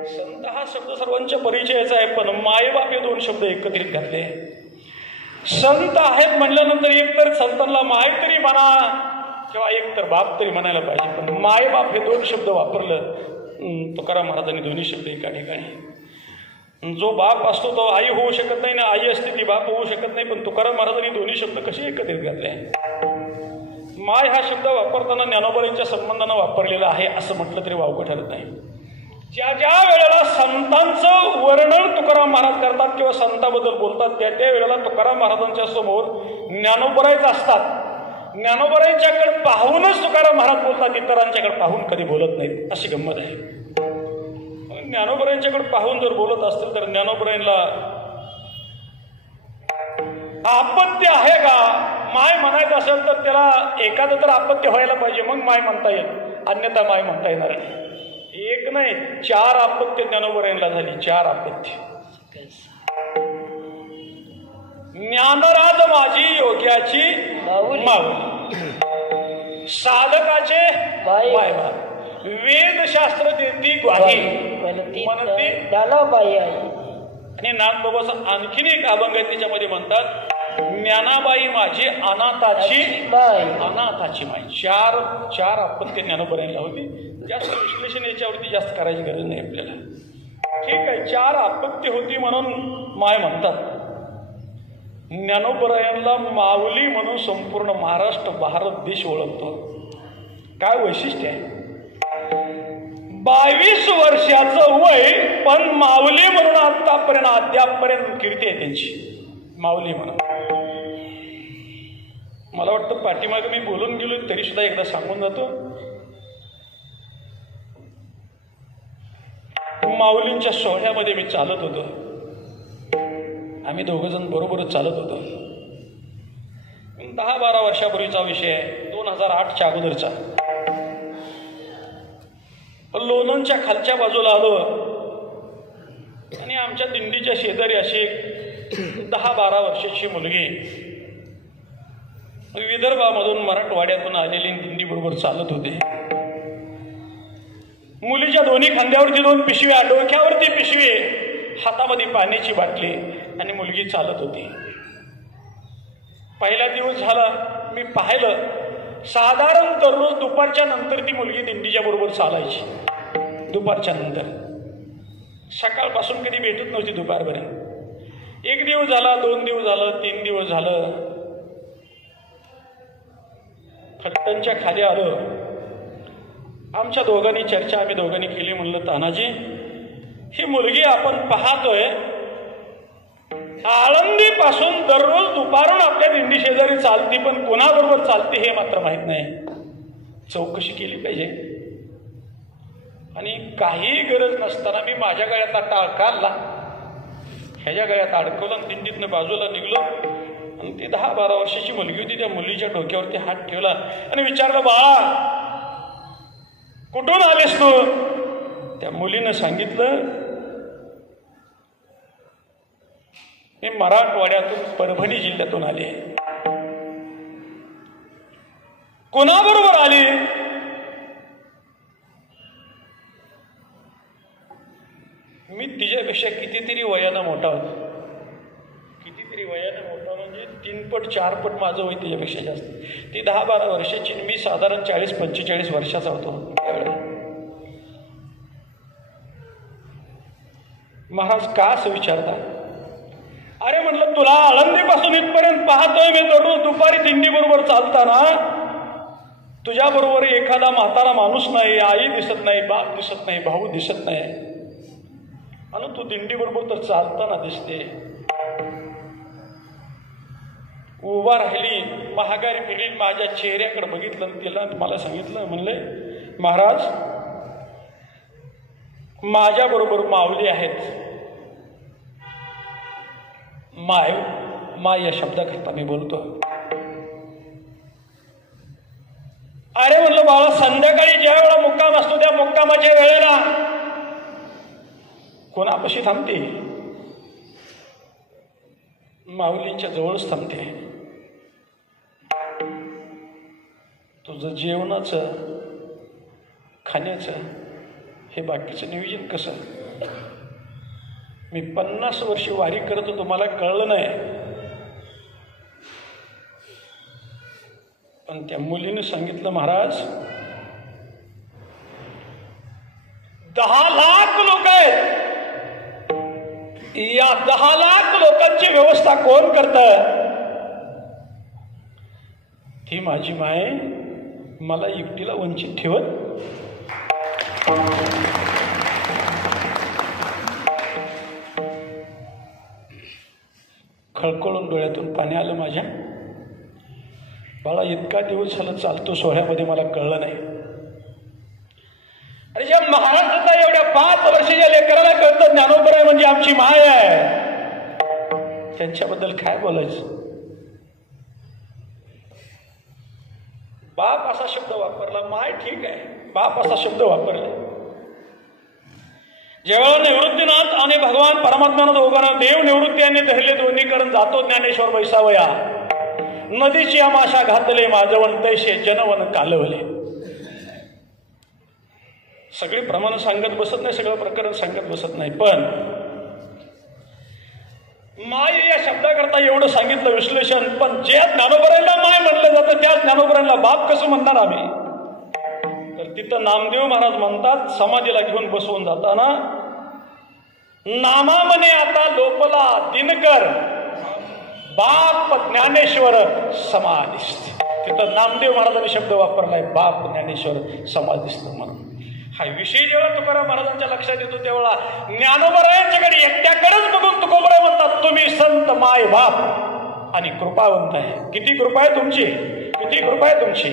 संत हा शब्द सर्वांच्या परिचयाचा आहे, पण माय बाप हे दोन शब्द एकत्रित घातले. संत आहेत म्हणल्यानंतर एकतर संतांना माय तरी म्हणा किंवा एकतर बाप तरी म्हणायला पाहिजे, पण माय बाप हे दोन शब्द वापरलं तुकाराम महाराजांनी दोन्ही शब्द एका ठिकाणी. जो बाप असतो तो आई होऊ शकत नाही ना आई असते ती बाप होऊ शकत नाही, पण तुकाराम महाराजांनी दोन्ही शब्द कसे एकत्रित घातले. माय हा शब्द वापरताना ज्ञानोबाईंच्या संबंधानं वापरलेला आहे असं म्हटलं तरी वावगं ठरत नाही. ज्या ज्या वेळेला संतांचं वर्णन तुकाराम महाराज करतात किंवा संताबद्दल बोलतात त्या त्या वेळेला तुकाराम महाराजांच्या समोर ज्ञानोबराईच असतात. ज्ञानोबराईंच्याकडे पाहूनच तुकाराम महाराज बोलतात, इतरांच्याकडे पाहून कधी बोलत नाहीत. अशी गंमत आहे. ज्ञानोबराईंच्याकडे पाहून जर बोलत असतील तर ज्ञानोबराईंना आपत्ती आहे का माय म्हणायचं असेल तर त्याला एखादं तर आपत्ती व्हायला पाहिजे मग माय म्हणता येईल, अन्यथा माय म्हणता येणार नाही. एक नाही 4 आपत्ती ज्ञानोबराईंना झाली. 4 आपत्ती. ज्ञानराज माझी योग्याची माऊली, साधकाचे मायबाप, वेदशास्त्र देती ग्वाही म्हणते ज्ञानाबाई आई. आणि नाथबाबाचं आणखीन एक अभंग आहे त्याच्यामध्ये म्हणतात ज्ञानाबाई माझी अनाथाची माय. 4 आपत्ती ज्ञानोबराईंना होती. जास्त विश्लेषण याच्यावरती जास्त करायची गरज नाही आपल्याला. ठीक आहे, 4 आपत्ती होती म्हणून माय म्हणतात. ज्ञानोबरायांना माऊली म्हणून संपूर्ण महाराष्ट्र भारत देश ओळखतो. काय वैशिष्ट्य आहे. 22 वर्षाचं वय पण माऊली म्हणून आतापर्यंत अद्यापपर्यंत कीर्ती आहे त्यांची. माऊली म्हणून मला वाटतं पाठीमागे मी बोलून गेलो तरी सुद्धा एकदा सांगून जातो. माऊलींच्या सोहळ्यामध्ये मी चालत होतो. आम्ही दोघंजण बरोबरच चालत होतो. 10-12 वर्षापूर्वीचा विषय आहे, 2008च्या अगोदरचा. लोणंदच्या खालच्या बाजूला आलो आणि आमच्या दिंडीच्या शेजारी अशी 10-12 वर्षाची मुलगी विदर्भामधून मराठवाड्यातून आलेली दिंडी बरोबर चालत होते. मुलीच्या दोन्ही खांद्यावरती 2 पिशव्या, डोक्यावरती पिशवी, हातामध्ये पाण्याची बाटली आणि मुलगी चालत होती. पहिला दिवस झाला मी पाहिलं, साधारण दररोज दुपारच्या नंतर ती मुलगी दिंडीच्या बरोबर चालायची. दुपारच्या नंतर, सकाळपासून कधी भेटत नव्हती दुपारपर्यंत. 1 दिवस झाला, 2 दिवस झालं, 3 दिवस झालं. फट्टनच्या खाली आलो. आमच्या दोघांनी चर्चा आम्ही दोघांनी केली. म्हणलं तानाजी, ही मुलगी आपण पाहतोय आळंदीपासून दररोज दुपारून आपल्या दिंडी शेजारी चालती, पण कोणाबरोबर चालते हे मात्र माहीत नाही. चौकशी केली पाहिजे. आणि काही गरज नसताना मी माझ्या गळ्यातला टाळ काढला, ह्याच्या गळ्यात अडकवला आणि दिंडीतनं बाजूला निघलो. आणि ती 10-12 वर्षाची मुलगी होती. त्या मुलीच्या डोक्यावरती हात ठेवला आणि विचारलं, बाळा कुठून आलेस तू? त्या मुलीनं सांगितलं, मी मराठवाड्यातून परभणी जिल्ह्यातून आले. कोणाबरोबर आली? मी तिच्यापेक्षा कितीतरी वयानं मोठा होतो. कितीतरी वयानं मोठा म्हणजे 3 पट 4 पट माझं वय तिच्यापेक्षा जास्त. ती 10-12 वर्षाची, मी साधारण 40-45 वर्षाचा होतो त्यावेळेला. महाराज का असं विचारतात? अरे म्हटलं, तुला आळंदीपासून इथपर्यंत पाहतोय मी दररोज दुपारी दिंडी बरोबर चालताना. तुझ्याबरोबर एखादा म्हातारा माणूस नाही, आई दिसत नाही, बाप दिसत नाही, भाऊ दिसत नाही, आणि तू दिंडीबरोबर तर चालताना दिसते. उभा राहिली, महागारी पिढी माझ्या चेहऱ्याकडे बघितलं, तिला मला सांगितलं, म्हणले महाराज माझ्याबरोबर माऊली आहेत. माय या शब्दाकरता मी बोलतो. अरे म्हणलं बाळा, संध्याकाळी ज्या वेळा मुक्काम असतो त्या मुक्कामाच्या वेळेला कोणापाशी थांबते? माऊलींच्या जवळच थांबते. तुझं जेवणाचं खाण्याचं हे बाकीचं नियोजन कसं? मी 50 वर्ष वारी करत होतो, मला कळलं नाही. पण त्या मुलीने सांगितलं, महाराज 10 लाख लोक आहेत, या 10 लाख लोकांची व्यवस्था कोण करतं? ती माझी माय मला एकटीला वंचित ठेवत. खळखळून डोळ्यातून पाणी आलं माझ्या. बाळा, इतका दिवस झालं चालतो सोहळ्यामध्ये, मला कळलं नाही. अरे ज्या महाराष्ट्रातल्या एवढ्या 5 वर्षाच्या लेकराला कळतं ज्ञानोबा आहे म्हणजे आमची माय आहे, त्यांच्याबद्दल काय बोलायचं? बाप असा शब्द वापरला, माय ठीक आहे, बाप असा शब्द वापरला. जेव्हा निवृत्तीनाथ आणि भगवान परमात्म्यानं दोघांना देव निवृत्ती आणि धरले दोन्ही करून जातो ज्ञानेश्वर बैसावया. नदीची आमाशा घातले माझवण तैसे जनवन कालवले. सगळे प्रमाण सांगत बसत नाही, सगळं प्रकरण सांगत बसत नाही, पण माय या शब्दाकरता एवढं सांगितलं विश्लेषण. पण ज्या ज्ञानोबरांना माय म्हटलं जातं त्या ज्ञानोबरांना बाप कसं म्हणणार आम्ही? तर तिथं नामदेव महाराज म्हणतात, समाधीला घेऊन बसवून जाताना, नामा म्हणे आता लोपला दिनकर, बाप ज्ञानेश्वर समाधिस्थ. तिथं नामदेव महाराजांनी शब्द वापरलाय, बाप ज्ञानेश्वर समाधिस्थ म्हणून. हा विषय जेव्हा तुकाराम महाराजांच्या लक्षात येतो तेव्हा ज्ञानोबरायांच्याकडे एकट्याकडेच बघून तुकोबराय म्हणतात, तुम्ही संत माय बाप आणि कृपावंत आहे. किती कृपा आहे तुमची, किती कृपा आहे तुमची.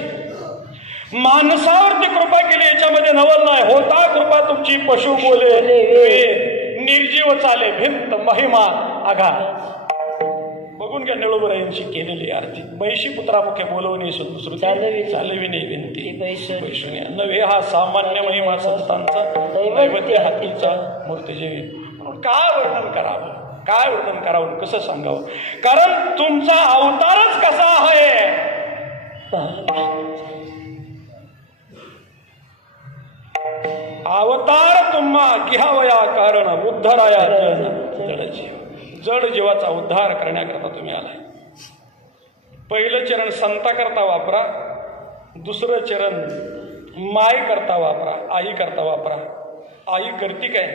माणसावरती कृपा केली याच्यामध्ये नवल नाही. होता कृपा तुमची, पशु बोले निर्जीव चाले भिंत महिमा आघा. बघून घ्या निळोबरायांची केलेली आरती. महिषी पुत्रामुखे बोलवणे चालविणे विनंती पैशुने नव्हे, हा सामान्य महिमा संतांचा नैवेद्य हातीचा मूर्तीजेवी. म्हणून काय वर्णन करावं, काय वर्णन करावं, कसं सांगावं? कारण तुमचा अवतारच कसा आहे. अवतार तुम्हा घ्यावया कारण उद्धाराया जडजीव. जड जीवाचा उद्धार करण्याकरता तुम्ही आलाय. पहिलं चरण संता करता वापरा, दुसरं चरण माय करता वापरा, आई करता वापरा. आई करती काय?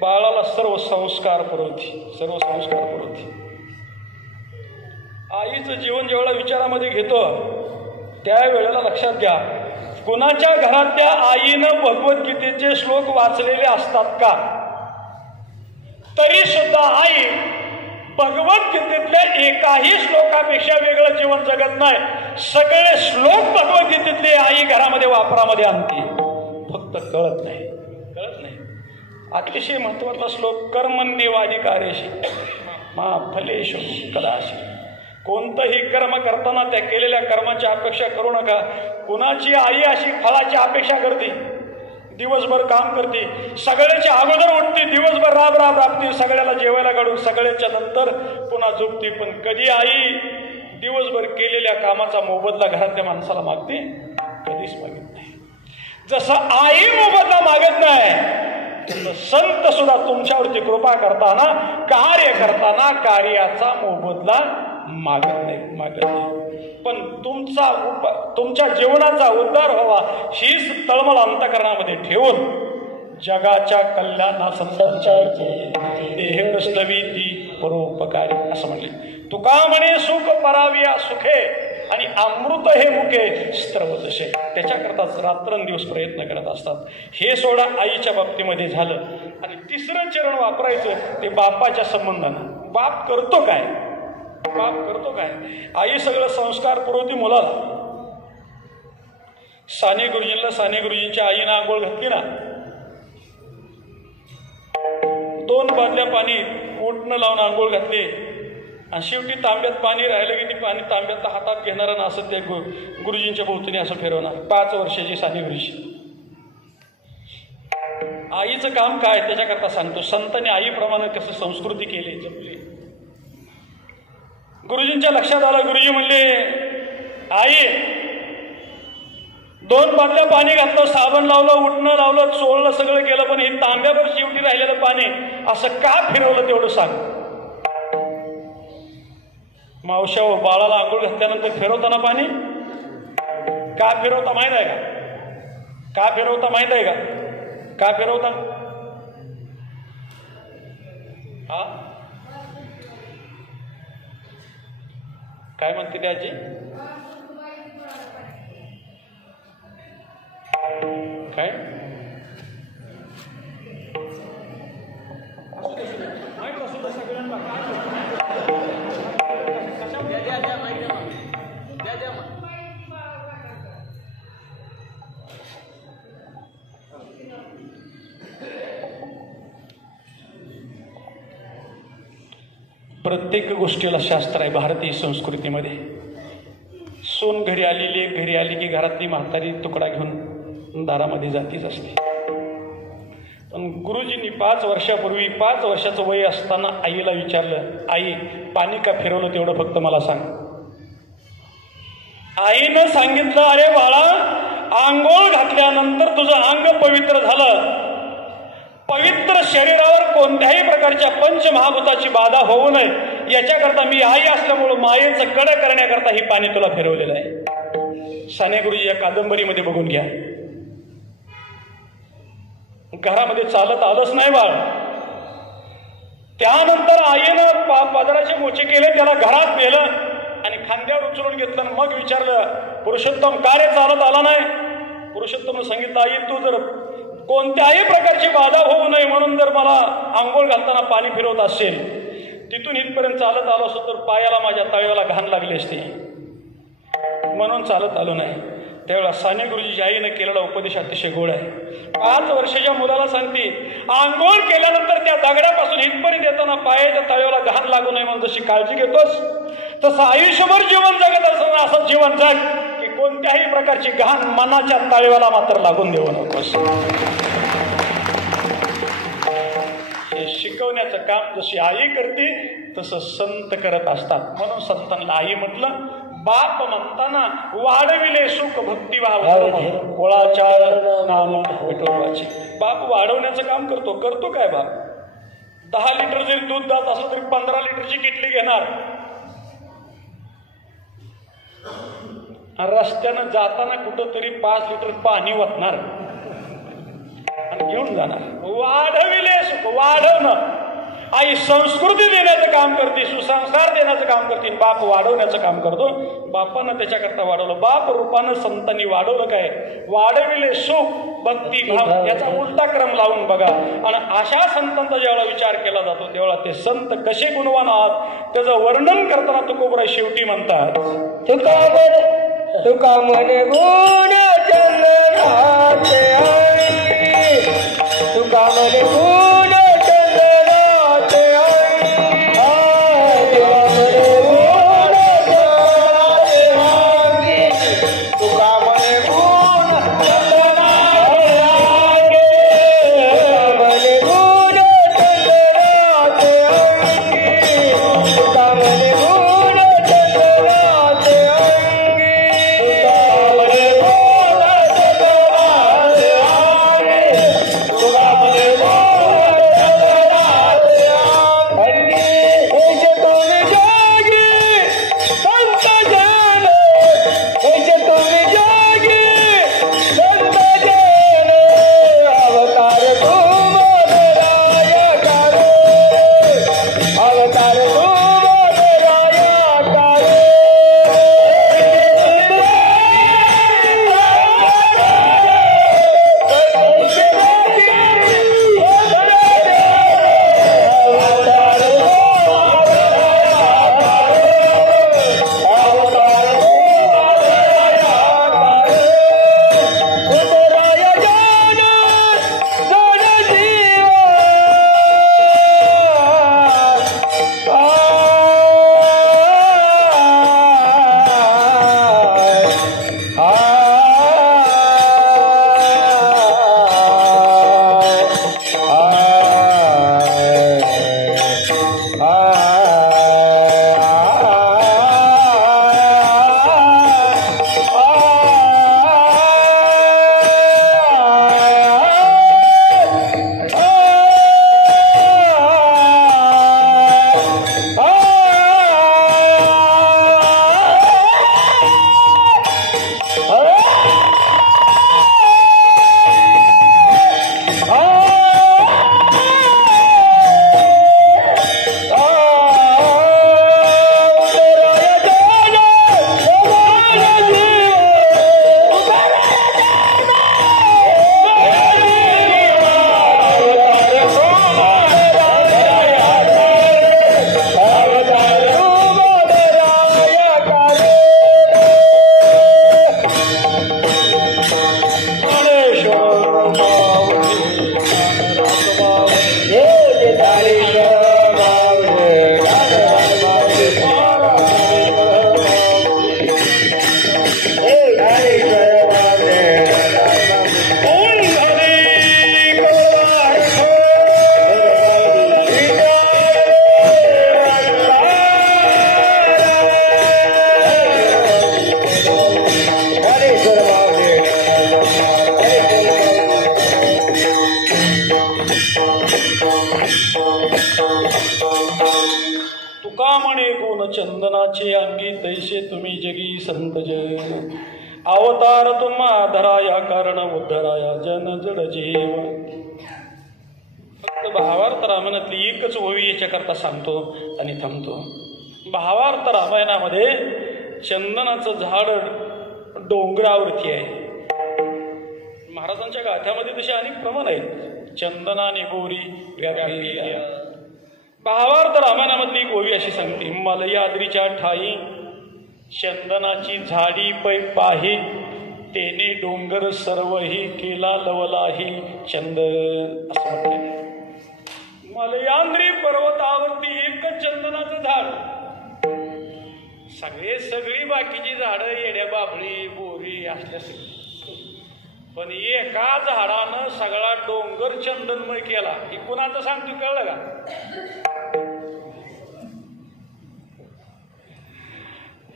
बाळाला सर्व संस्कार पुरवती, सर्व संस्कार पुरवती. आईचं जीवन जेवढा विचारामध्ये घेतो त्यावेळेला लक्षात घ्या, कुणाच्या घरात त्या आईनं भगवद्गीतेचे श्लोक वाचलेले असतात का? तरी सुद्धा आई भगवद्गीतेतल्या एकाही श्लोकापेक्षा वेगळं जीवन जगत नाही. सगळे श्लोक भगवद्गीतेतले आई घरामध्ये वापरामध्ये आणते, फक्त कळत नाही, कळत नाही. अतिशय महत्वाचा श्लोक, कर्मण्येवाधिकारेषु मा फलेषु कदाचित्. कोणतंही कर्म करताना त्या केलेल्या कर्माची अपेक्षा करू नका. कुणाची आई अशी फळाची अपेक्षा करते, दिवसभर काम करते, सगळ्याच्या अगोदर उठते, दिवसभर राब राबते, सगळ्याला जेवायला काढून सगळ्याच्या नंतर पुन्हा झोपते. पण कधी आई दिवसभर केलेल्या कामाचा मोबदला घरातल्या माणसाला मागते? कधीच मागत नाही. जसं आई मोबदला मागत नाही, तसं संत सुद्धा तुमच्यावरती कृपा करताना, कार्य करताना कार्याचा मोबदला मागत नाही, मागत नाही. पण तुमच्या जीवनाचा उद्धार व्हावा हीच तळमळ अंतःकरणामध्ये ठेवून जगाच्या कल्याणासाठी देह कस्तवी ती परोपकारी असं म्हणले. तुका म्हणे सुख पराविया सुखे आणि अमृत हे मुके स्त्रवतसे. त्याच्याकरताच रात्रंदिवस प्रयत्न करत असतात. हे सोडा आईच्या बाबतीमध्ये झालं. आणि तिसरं चरण वापरायचं ते बापाच्या संबंधानं. बाप करतो काय? बाप करतो काय? आई सगळं संस्कार पुरवती मुलाला. साने गुरुजींना साने गुरुजींच्या आईनं आंघोळ घातली ना, 2 बादल्या पाणी ओटणं लावून आंघोळ घातली आणि शेवटी तांब्यात पाणी राहिलं की ती पाणी तांब्यात हातात घेणार आणि असं ते गुरुजींच्या भोवतीने असं फिरवणार. 5 वर्षाची साने गुरुजी. आईचं काम काय त्याच्याकरता सांगतो. संतांनी आईप्रमाणे कसं संस्कृती केली, जपली. गुरुजींच्या लक्षात आलं. गुरुजी म्हणले, आई 2 बादल्या पाणी घातलं, साबण लावलं, उठणं लावलं, चोळलं, सगळं केलं, पण हे तांब्यावर शेवटी राहिलेलं पाणी असं का फिरवलं तेवढं सांग. मावशा बाळाला आंघोळ घातल्यानंतर फिरवताना पाणी का फिरवता माहित आहे का? का फिरवता माहित आहे का? का फिरवता? हा काय म्हणते त्याची? काय माहित असू दे सगळ्यांना. प्रत्येक गोष्टीला शास्त्र आहे भारतीय संस्कृतीमध्ये. सून घरी आली, लेक घरी आली की घरातली म्हातारी तुकडा घेऊन दारामध्ये जातीच असते. पण गुरुजींनी 5 वर्षापूर्वी 5 वर्षाचं वय असताना आईला विचारलं, आई पाणी का फिरवलं तेवढं फक्त मला सांग. आईनं सांगितलं, अरे बाळा, आंघोळ घातल्यानंतर तुझं अंग पवित्र झालं. पवित्र शरीरावर कोणत्याही प्रकारच्या पंचमहाभूताची बाधा होऊ नये याच्याकरता मी आई असल्यामुळं मायेचं कड करण्याकरता ही पाणी तुला फिरवलेलं आहे. साने गुरुजी या कादंबरीमध्ये बघून घ्या. घरामध्ये चालत आलंच नाही बाळ. त्यानंतर आईनं पदराचे मोचे केले, त्याला घरात नेलं आणि खांद्यावर उचलून घेतलं. मग विचारलं, पुरुषोत्तम का रे चालत आला नाही? पुरुषोत्तम सांगितलं, आई तू जर कोणत्याही प्रकारची बाधा होऊ नये म्हणून जर मला आंघोळ घालताना पाणी फिरवत असेल, तिथून इथपर्यंत चालत आलो असतो तर पायाला माझ्या तळव्याला घाण लागली असते, म्हणून चालत आलो नाही. त्यावेळेला साने गुरुजीच्या आईनं केलेला उपदेश अतिशय गोड आहे. 5 वर्षाच्या मुलाला सांगते, आंघोळ केल्यानंतर त्या दगडापासून इथपर्यंत येताना पायाच्या तळव्याला घाण लागू नये म्हणून जशी काळजी घेतोस तसं आयुष्यभर जीवन जगत असताना असं जीवन जग की कोणत्याही प्रकारची घाण मनाच्या तळव्याला मात्र लागून देऊ नकोस. हे शिकवण्याचं काम जशी आई करते तसं संत करत असतात. म्हणून संतांना आई म्हटलं. बाप म्हणताना वाढविले सुख भक्ती कोळाच्या नाम विठोबाची. बाप वाढवण्याचं काम करतो काय बाप? 10 लिटर जरी दूध जात असलं तरी 15 लिटरची किटली घेणार. रस्त्यानं जाताना कुठं तरी 5 लिटर पाणी वाटणार आणि घेऊन जाणार. वाढविले सुख, वाढवणं. आई संस्कृती देण्याचं काम करते, सुसंस्कार देण्याचं काम करते, बाप वाढवण्याचं काम करतो. बापानं त्याच्याकरता वाढवलं. बाप रूपानं संतांनी वाढवलं काय? वाढविले सुख भक्ती भाव. याचा उलटा क्रम लावून बघा. आणि अशा संतांचा जेव्हा विचार केला जातो तेव्हा ते संत कसे गुणवान आहात त्याचं वर्णन करताना तुकोबराय शेवटी म्हणतात, तुका म्हणे गुण चंद्राचे आई, तुका म्हणे गुण चंद्राचे आई, तुका म्हणे गुण चंद्राचे आई, तुका म्हणे गुण चंद्राचे आई, तुका म्हणे गुण चंद्राचे आई, तुका म्हणे गुण चंद्राचे आई. चंदनाचे अंगी तैसे तुम्ही जगी संत जन अवतार तुम्हा धराया कारण उद्धराया जन जड जीव. फक्त भावार्थ रामायणातली एकच ओवी याच्याकरता सांगतो आणि थांबतो. भावार्थ रामायणामध्ये चंदनाचं झाड डोंगरावरती आहे. महाराजांच्या गाथ्यामध्ये तसे अनेक प्रमाण आहेत. चंदनाने बोरी व्यापिल्या. भावार्थ रामायणामधली एक ओवी अशी सांगते, मलयाद्रीच्या ठाई चंदनाची झाडी पै पाही तेने डोंगर सर्वही केला लवलाही चंदन असं म्हटलं. मलयांद्री पर्वतावरती एकच चंदनाचं झाड. सगळी बाकीची झाडं येड्या बाभळी बोरी असल्या पण एका झाडानं सगळा डोंगर चंदनमय केला. हे कुणाचं सांगतो कळलं का?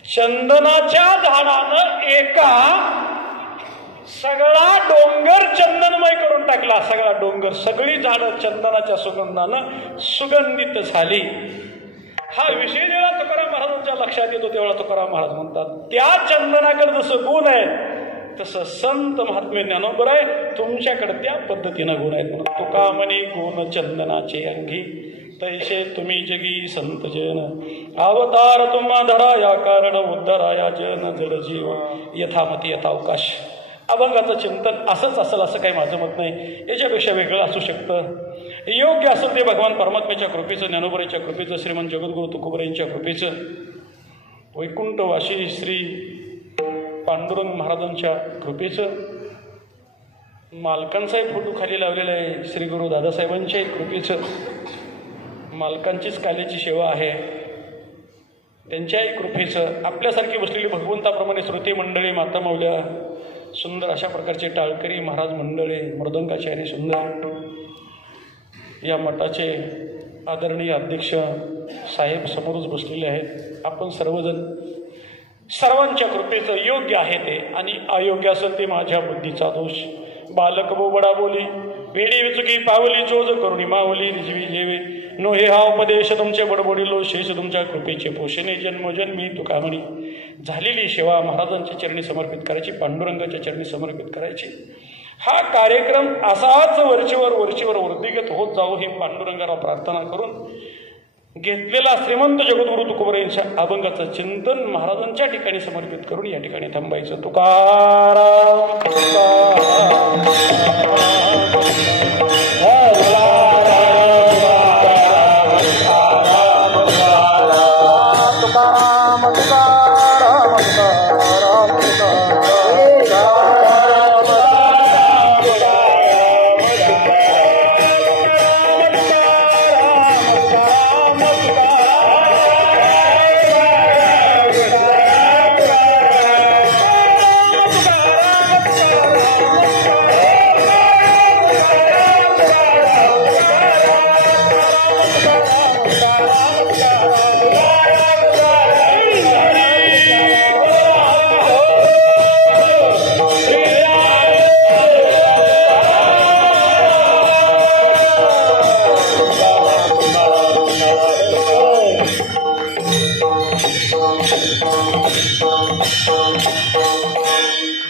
चंदनाच्या झाडानं एका सगळा डोंगर चंदनमय करून टाकला. सगळा डोंगर सगळी झाडं चंदनाच्या सुगंधानं सुगंधित झाली. हा विषय जेव्हा तुकाराम महाराजांच्या लक्षात येतो तेव्हा तुकाराम महाराज म्हणतात, त्या चंदनाकडे जसं गुण आहे तसं संत महात्मे ज्ञानोबर आहे तुमच्याकडे त्या पद्धतीनं गुण आहेत. म्हणून तुका म्हणे गुण चंदनाचे अंगी तैसे तुम्ही जगी संत जन अवतार तुम्हा धराया कारण उद्धराया जन जड जीव यथामती यथावकाश. अभंगाचं चिंतन असंच असेल असं काही माझं मत नाही. याच्यापेक्षा वेगळं असू शकतं. योग्य असेल ते भगवान परमात्म्याच्या कृपेचं, ज्ञानोबराच्या कृपेचं, श्रीमंत जगद्गुरु तुकोबरायांच्या कृपेचं, वैकुंठवासी श्री पांडुरंग महाराजांच्या कृपेचं, मालकांचाही फोटो खाली लावलेला आहे श्री गुरु दादासाहेबांच्या कृपेचं, मालकांचीच काल्याची सेवा आहे त्यांच्याही कृपेचं, आपल्यासारखी बसलेली भगवंताप्रमाणे श्रोते मंडळी, माता माऊल्या, सुंदर अशा प्रकारचे टाळकरी महाराज मंडळी, मृदंगाचार्य सुंदर, या मठाचे आदरणीय अध्यक्ष साहेब समोरच बसलेले आहेत. आपण सर्वजण सर्वांच्या कृपेचं योग्य आहे ते आणि अयोग्य असेल ते माझ्या बुद्धीचा दोष. बालक बोबडा बोली वेडी विचुकी पावली चोज करुणी मावली रिजवी जेवे नो हे हा उपदेश तुमचे बडबडिलो शेष तुमच्या कृपेचे पोषणे जन्मोजन्मी तुका म्हणी. झालेली सेवा महाराजांच्या चरणी समर्पित करायची, पांडुरंगाच्या चरणी समर्पित करायची. हा कार्यक्रम असाच वरचीवर वृद्धिगत होत जावो ही पांडुरंगाला प्रार्थना करून घेतलेला श्रीमंत जगद्गुरु तुकोबरायांच्या अभंगाचं चिंतन महाराजांच्या ठिकाणी समर्पित करून या ठिकाणी थांबायचं. तुकाराम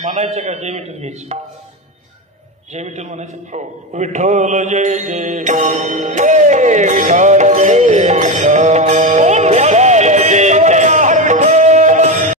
म्हणायचं का? जय विठ्ठल घ्यायचं. जय विठ्ठल म्हणायचं. हो विठ्ठल जय जय विठ्ठल जय जय.